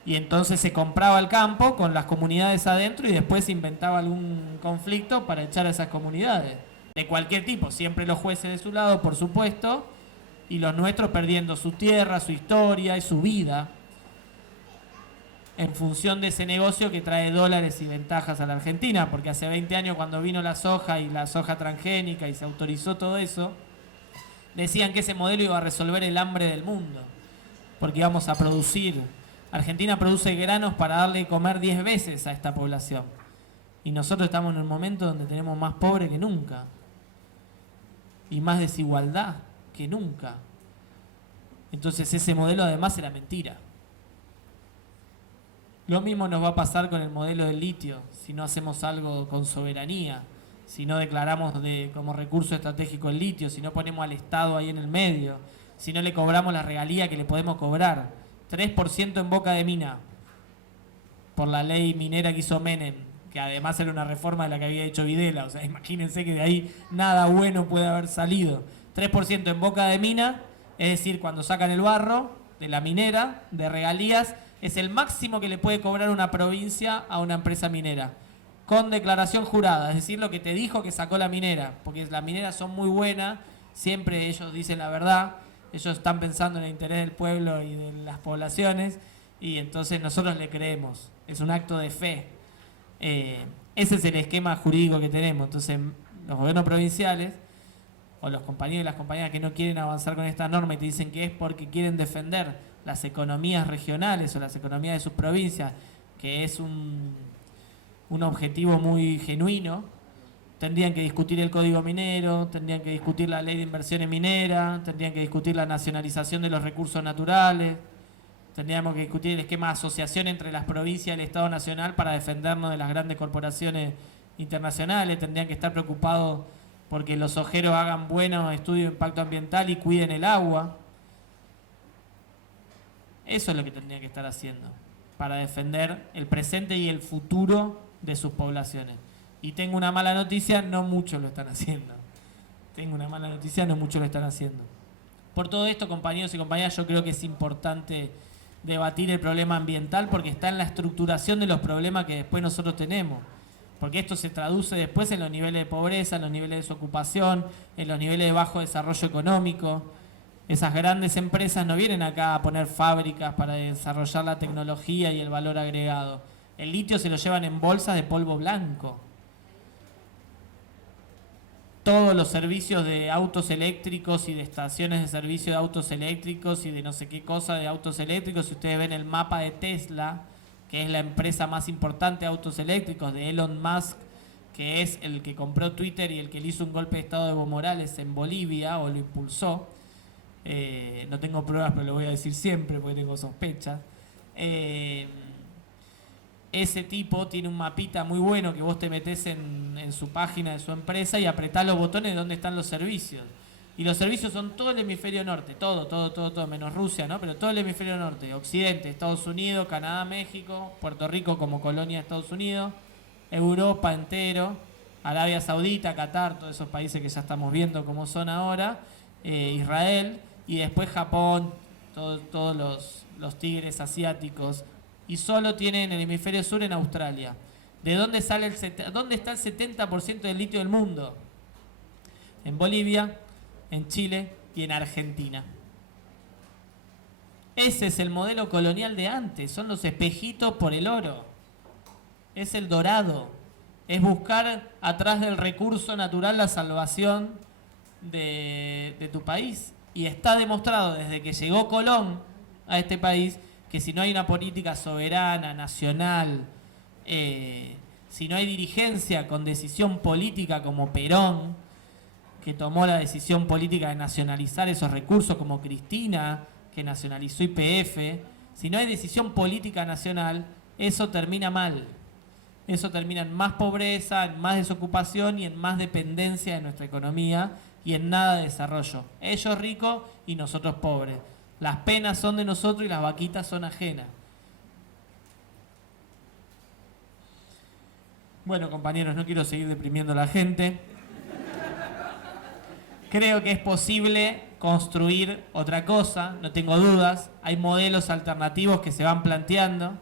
Y entonces se compraba el campo con las comunidades adentro y después se inventaba algún conflicto para echar a esas comunidades. De cualquier tipo, siempre los jueces de su lado, por supuesto, y los nuestros perdiendo su tierra, su historia y su vida en función de ese negocio que trae dólares y ventajas a la Argentina, porque hace 20 años cuando vino la soja y la soja transgénica y se autorizó todo eso, decían que ese modelo iba a resolver el hambre del mundo, porque íbamos a producir. Argentina produce granos para darle de comer 10 veces a esta población. Y nosotros estamos en un momento donde tenemos más pobre que nunca. Y más desigualdad que nunca. Entonces ese modelo además era mentira. Lo mismo nos va a pasar con el modelo del litio, si no hacemos algo con soberanía, si no declaramos como recurso estratégico el litio, si no ponemos al Estado ahí en el medio, si no le cobramos la regalía que le podemos cobrar. 3% en Boca de Mina, por la ley minera que hizo Menem, que además era una reforma de la que había hecho Videla. O sea, imagínense que de ahí nada bueno puede haber salido. 3% en Boca de Mina, es decir, cuando sacan el barro de la minera, de regalías, es el máximo que le puede cobrar una provincia a una empresa minera, con declaración jurada, es decir, lo que te dijo que sacó la minera, porque las mineras son muy buenas, siempre ellos dicen la verdad, ellos están pensando en el interés del pueblo y de las poblaciones, y entonces nosotros le creemos, es un acto de fe. Ese es el esquema jurídico que tenemos. Entonces los gobiernos provinciales o los compañeros y las compañeras que no quieren avanzar con esta norma y te dicen que es porque quieren defender las economías regionales o las economías de sus provincias, que es un objetivo muy genuino, tendrían que discutir el código minero, tendrían que discutir la ley de inversiones mineras, tendrían que discutir la nacionalización de los recursos naturales, tendríamos que discutir el esquema de asociación entre las provincias y el Estado Nacional para defendernos de las grandes corporaciones internacionales, tendrían que estar preocupados porque los sojeros hagan buenos estudios de impacto ambiental y cuiden el agua. Eso es lo que tendrían que estar haciendo para defender el presente y el futuro de sus poblaciones. Y tengo una mala noticia, no muchos lo están haciendo. Por todo esto, compañeros y compañeras, yo creo que es importante debatir el problema ambiental porque está en la estructuración de los problemas que después nosotros tenemos. Porque esto se traduce después en los niveles de pobreza, en los niveles de desocupación, en los niveles de bajo desarrollo económico. Esas grandes empresas no vienen acá a poner fábricas para desarrollar la tecnología y el valor agregado. El litio se lo llevan en bolsas de polvo blanco. Todos los servicios de autos eléctricos y de estaciones de servicio de autos eléctricos y de no sé qué cosa de autos eléctricos, si ustedes ven el mapa de Tesla, que es la empresa más importante de autos eléctricos, de Elon Musk, que es el que compró Twitter y el que le hizo un golpe de estado a Evo Morales en Bolivia, o lo impulsó. No tengo pruebas, pero lo voy a decir siempre porque tengo sospechas. Ese tipo tiene un mapita muy bueno que vos te metés en su página de su empresa y apretás los botones de donde están los servicios. Y los servicios son todo el hemisferio norte, todo, menos Rusia, ¿no? Pero todo el hemisferio norte, Occidente, Estados Unidos, Canadá, México, Puerto Rico como colonia de Estados Unidos, Europa entero, Arabia Saudita, Qatar, todos esos países que ya estamos viendo cómo son ahora, Israel, y después Japón, todos los tigres asiáticos, y solo tienen el hemisferio sur en Australia. ¿De dónde está el 70% del litio del mundo? En Bolivia, en Chile y en Argentina. Ese es el modelo colonial de antes, son los espejitos por el oro. Es el dorado, es buscar atrás del recurso natural la salvación de tu país. Y está demostrado desde que llegó Colón a este país que si no hay una política soberana, nacional, si no hay dirigencia con decisión política como Perón, que tomó la decisión política de nacionalizar esos recursos, como Cristina, que nacionalizó YPF, si no hay decisión política nacional, eso termina mal. Eso termina en más pobreza, en más desocupación y en más dependencia de nuestra economía y en nada de desarrollo. Ellos ricos y nosotros pobres. Las penas son de nosotros y las vaquitas son ajenas. Bueno, compañeros, no quiero seguir deprimiendo a la gente. Creo que es posible construir otra cosa, no tengo dudas. Hay modelos alternativos que se van planteando.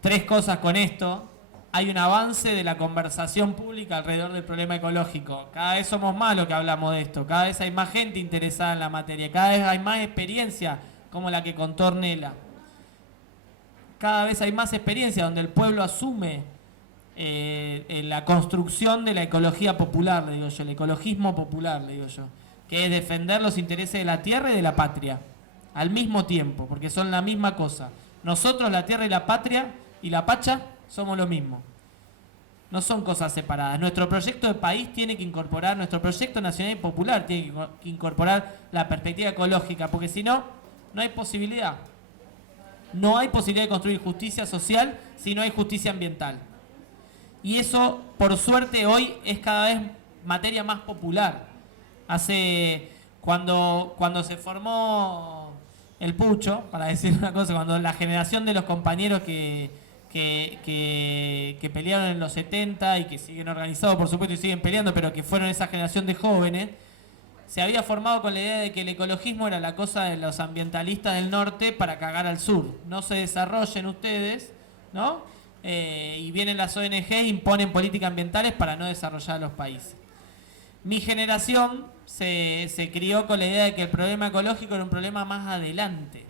3 cosas con esto. Hay un avance de la conversación pública alrededor del problema ecológico. Cada vez somos más los que hablamos de esto. Cada vez hay más gente interesada en la materia. Cada vez hay más experiencia como la que contó Ornella. Cada vez hay más experiencia donde el pueblo asume la construcción de la ecología popular, le digo yo, el ecologismo popular, le digo yo, que es defender los intereses de la tierra y de la patria, al mismo tiempo, porque son la misma cosa. Nosotros, la tierra y la patria, y la pacha, somos lo mismo. No son cosas separadas. Nuestro proyecto de país tiene que incorporar, nuestro proyecto nacional y popular tiene que incorporar la perspectiva ecológica, porque si no, no hay posibilidad. No hay posibilidad de construir justicia social si no hay justicia ambiental. Y eso, por suerte, hoy es cada vez materia más popular. Cuando se formó el pucho, para decir una cosa, cuando la generación de los compañeros que pelearon en los 70 y que siguen organizados, por supuesto, y siguen peleando, pero que fueron esa generación de jóvenes, se había formado con la idea de que el ecologismo era la cosa de los ambientalistas del norte para cagar al sur. No se desarrollen ustedes, ¿no? Y vienen las ONG e imponen políticas ambientales para no desarrollar los países. Mi generación se crió con la idea de que el problema ecológico era un problema más adelante,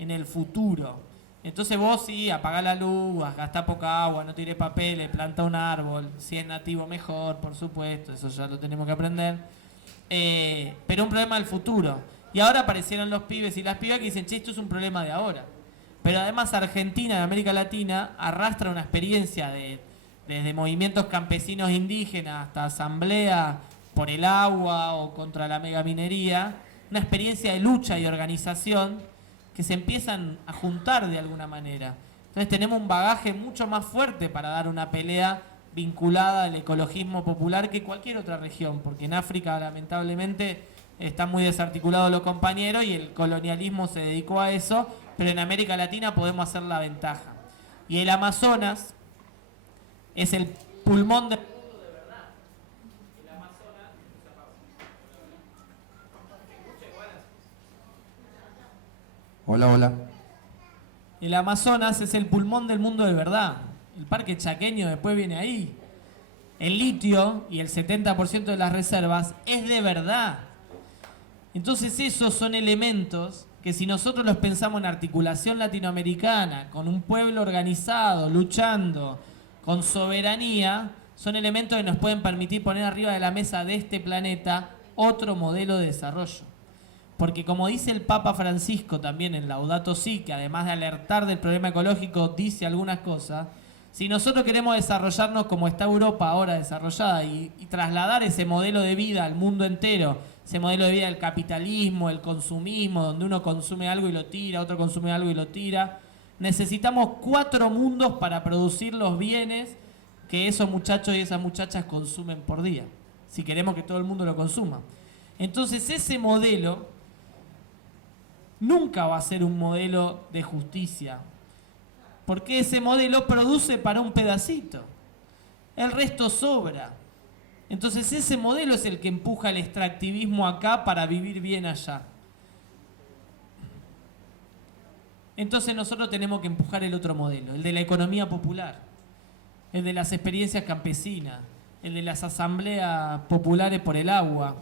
en el futuro. Entonces vos sí, apagá la luz, gastá poca agua, no tiré papeles, planta un árbol, si es nativo mejor, por supuesto, eso ya lo tenemos que aprender. Pero un problema del futuro. Y ahora aparecieron los pibes y las pibas que dicen, che, esto es un problema de ahora. Pero además Argentina, en América Latina, arrastra una experiencia desde movimientos campesinos indígenas hasta asamblea por el agua o contra la megaminería, una experiencia de lucha y organización que se empiezan a juntar de alguna manera. Entonces tenemos un bagaje mucho más fuerte para dar una pelea vinculada al ecologismo popular que cualquier otra región, porque en África lamentablemente están muy desarticulados los compañeros y el colonialismo se dedicó a eso, pero en América Latina podemos hacer la ventaja. Y el Amazonas es el pulmón de... Hola, hola. El Amazonas es el pulmón del mundo de verdad. El parque chaqueño después viene ahí. El litio y el 70% de las reservas es de verdad. Entonces esos son elementos que si nosotros los pensamos en articulación latinoamericana, con un pueblo organizado, luchando, con soberanía, son elementos que nos pueden permitir poner arriba de la mesa de este planeta otro modelo de desarrollo. Porque como dice el Papa Francisco también en Laudato Si, que además de alertar del problema ecológico dice algunas cosas, si nosotros queremos desarrollarnos como está Europa ahora desarrollada y trasladar ese modelo de vida al mundo entero, ese modelo de vida del capitalismo, el consumismo, donde uno consume algo y lo tira, otro consume algo y lo tira, necesitamos 4 mundos para producir los bienes que esos muchachos y esas muchachas consumen por día, si queremos que todo el mundo lo consuma. Entonces ese modelo nunca va a ser un modelo de justicia, porque ese modelo produce para un pedacito, el resto sobra. Entonces ese modelo es el que empuja el extractivismo acá para vivir bien allá. Entonces nosotros tenemos que empujar el otro modelo, el de la economía popular, el de las experiencias campesinas, el de las asambleas populares por el agua.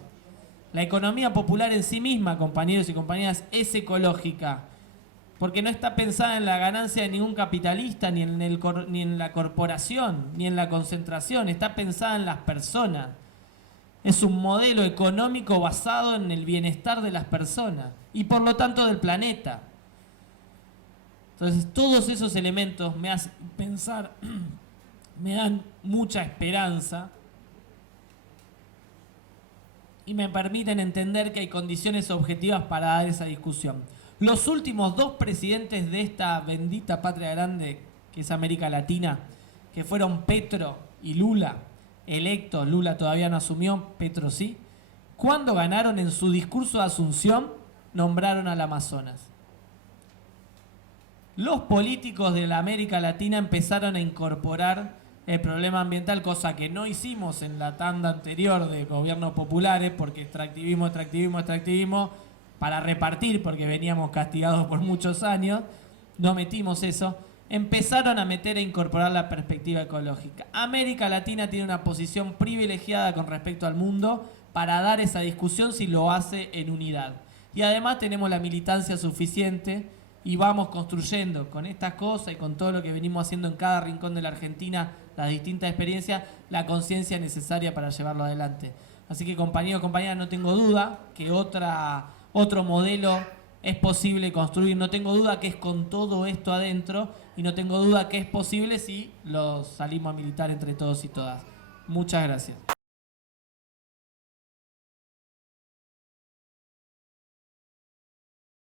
La economía popular en sí misma, compañeros y compañeras, es ecológica, porque no está pensada en la ganancia de ningún capitalista, ni en la corporación, ni en la concentración, está pensada en las personas. Es un modelo económico basado en el bienestar de las personas y por lo tanto del planeta. Entonces todos esos elementos me hacen pensar, me dan mucha esperanza y me permiten entender que hay condiciones objetivas para dar esa discusión. Los últimos 2 presidentes de esta bendita patria grande que es América Latina, que fueron Petro y Lula, electos, Lula todavía no asumió, Petro sí, cuando ganaron en su discurso de Asunción, nombraron al Amazonas. Los políticos de la América Latina empezaron a incorporar el problema ambiental, cosa que no hicimos en la tanda anterior de gobiernos populares, porque extractivismo, para repartir, porque veníamos castigados por muchos años, no metimos eso. Empezaron a meter e incorporar la perspectiva ecológica. América Latina tiene una posición privilegiada con respecto al mundo para dar esa discusión si lo hace en unidad. Y además tenemos la militancia suficiente y vamos construyendo con estas cosas y con todo lo que venimos haciendo en cada rincón de la Argentina, las distintas experiencias, la conciencia necesaria para llevarlo adelante. Así que compañeros, compañeras, no tengo duda que otro modelo es posible construir. No tengo duda que es con todo esto adentro y no tengo duda que es posible si lo salimos a militar entre todos y todas. Muchas gracias.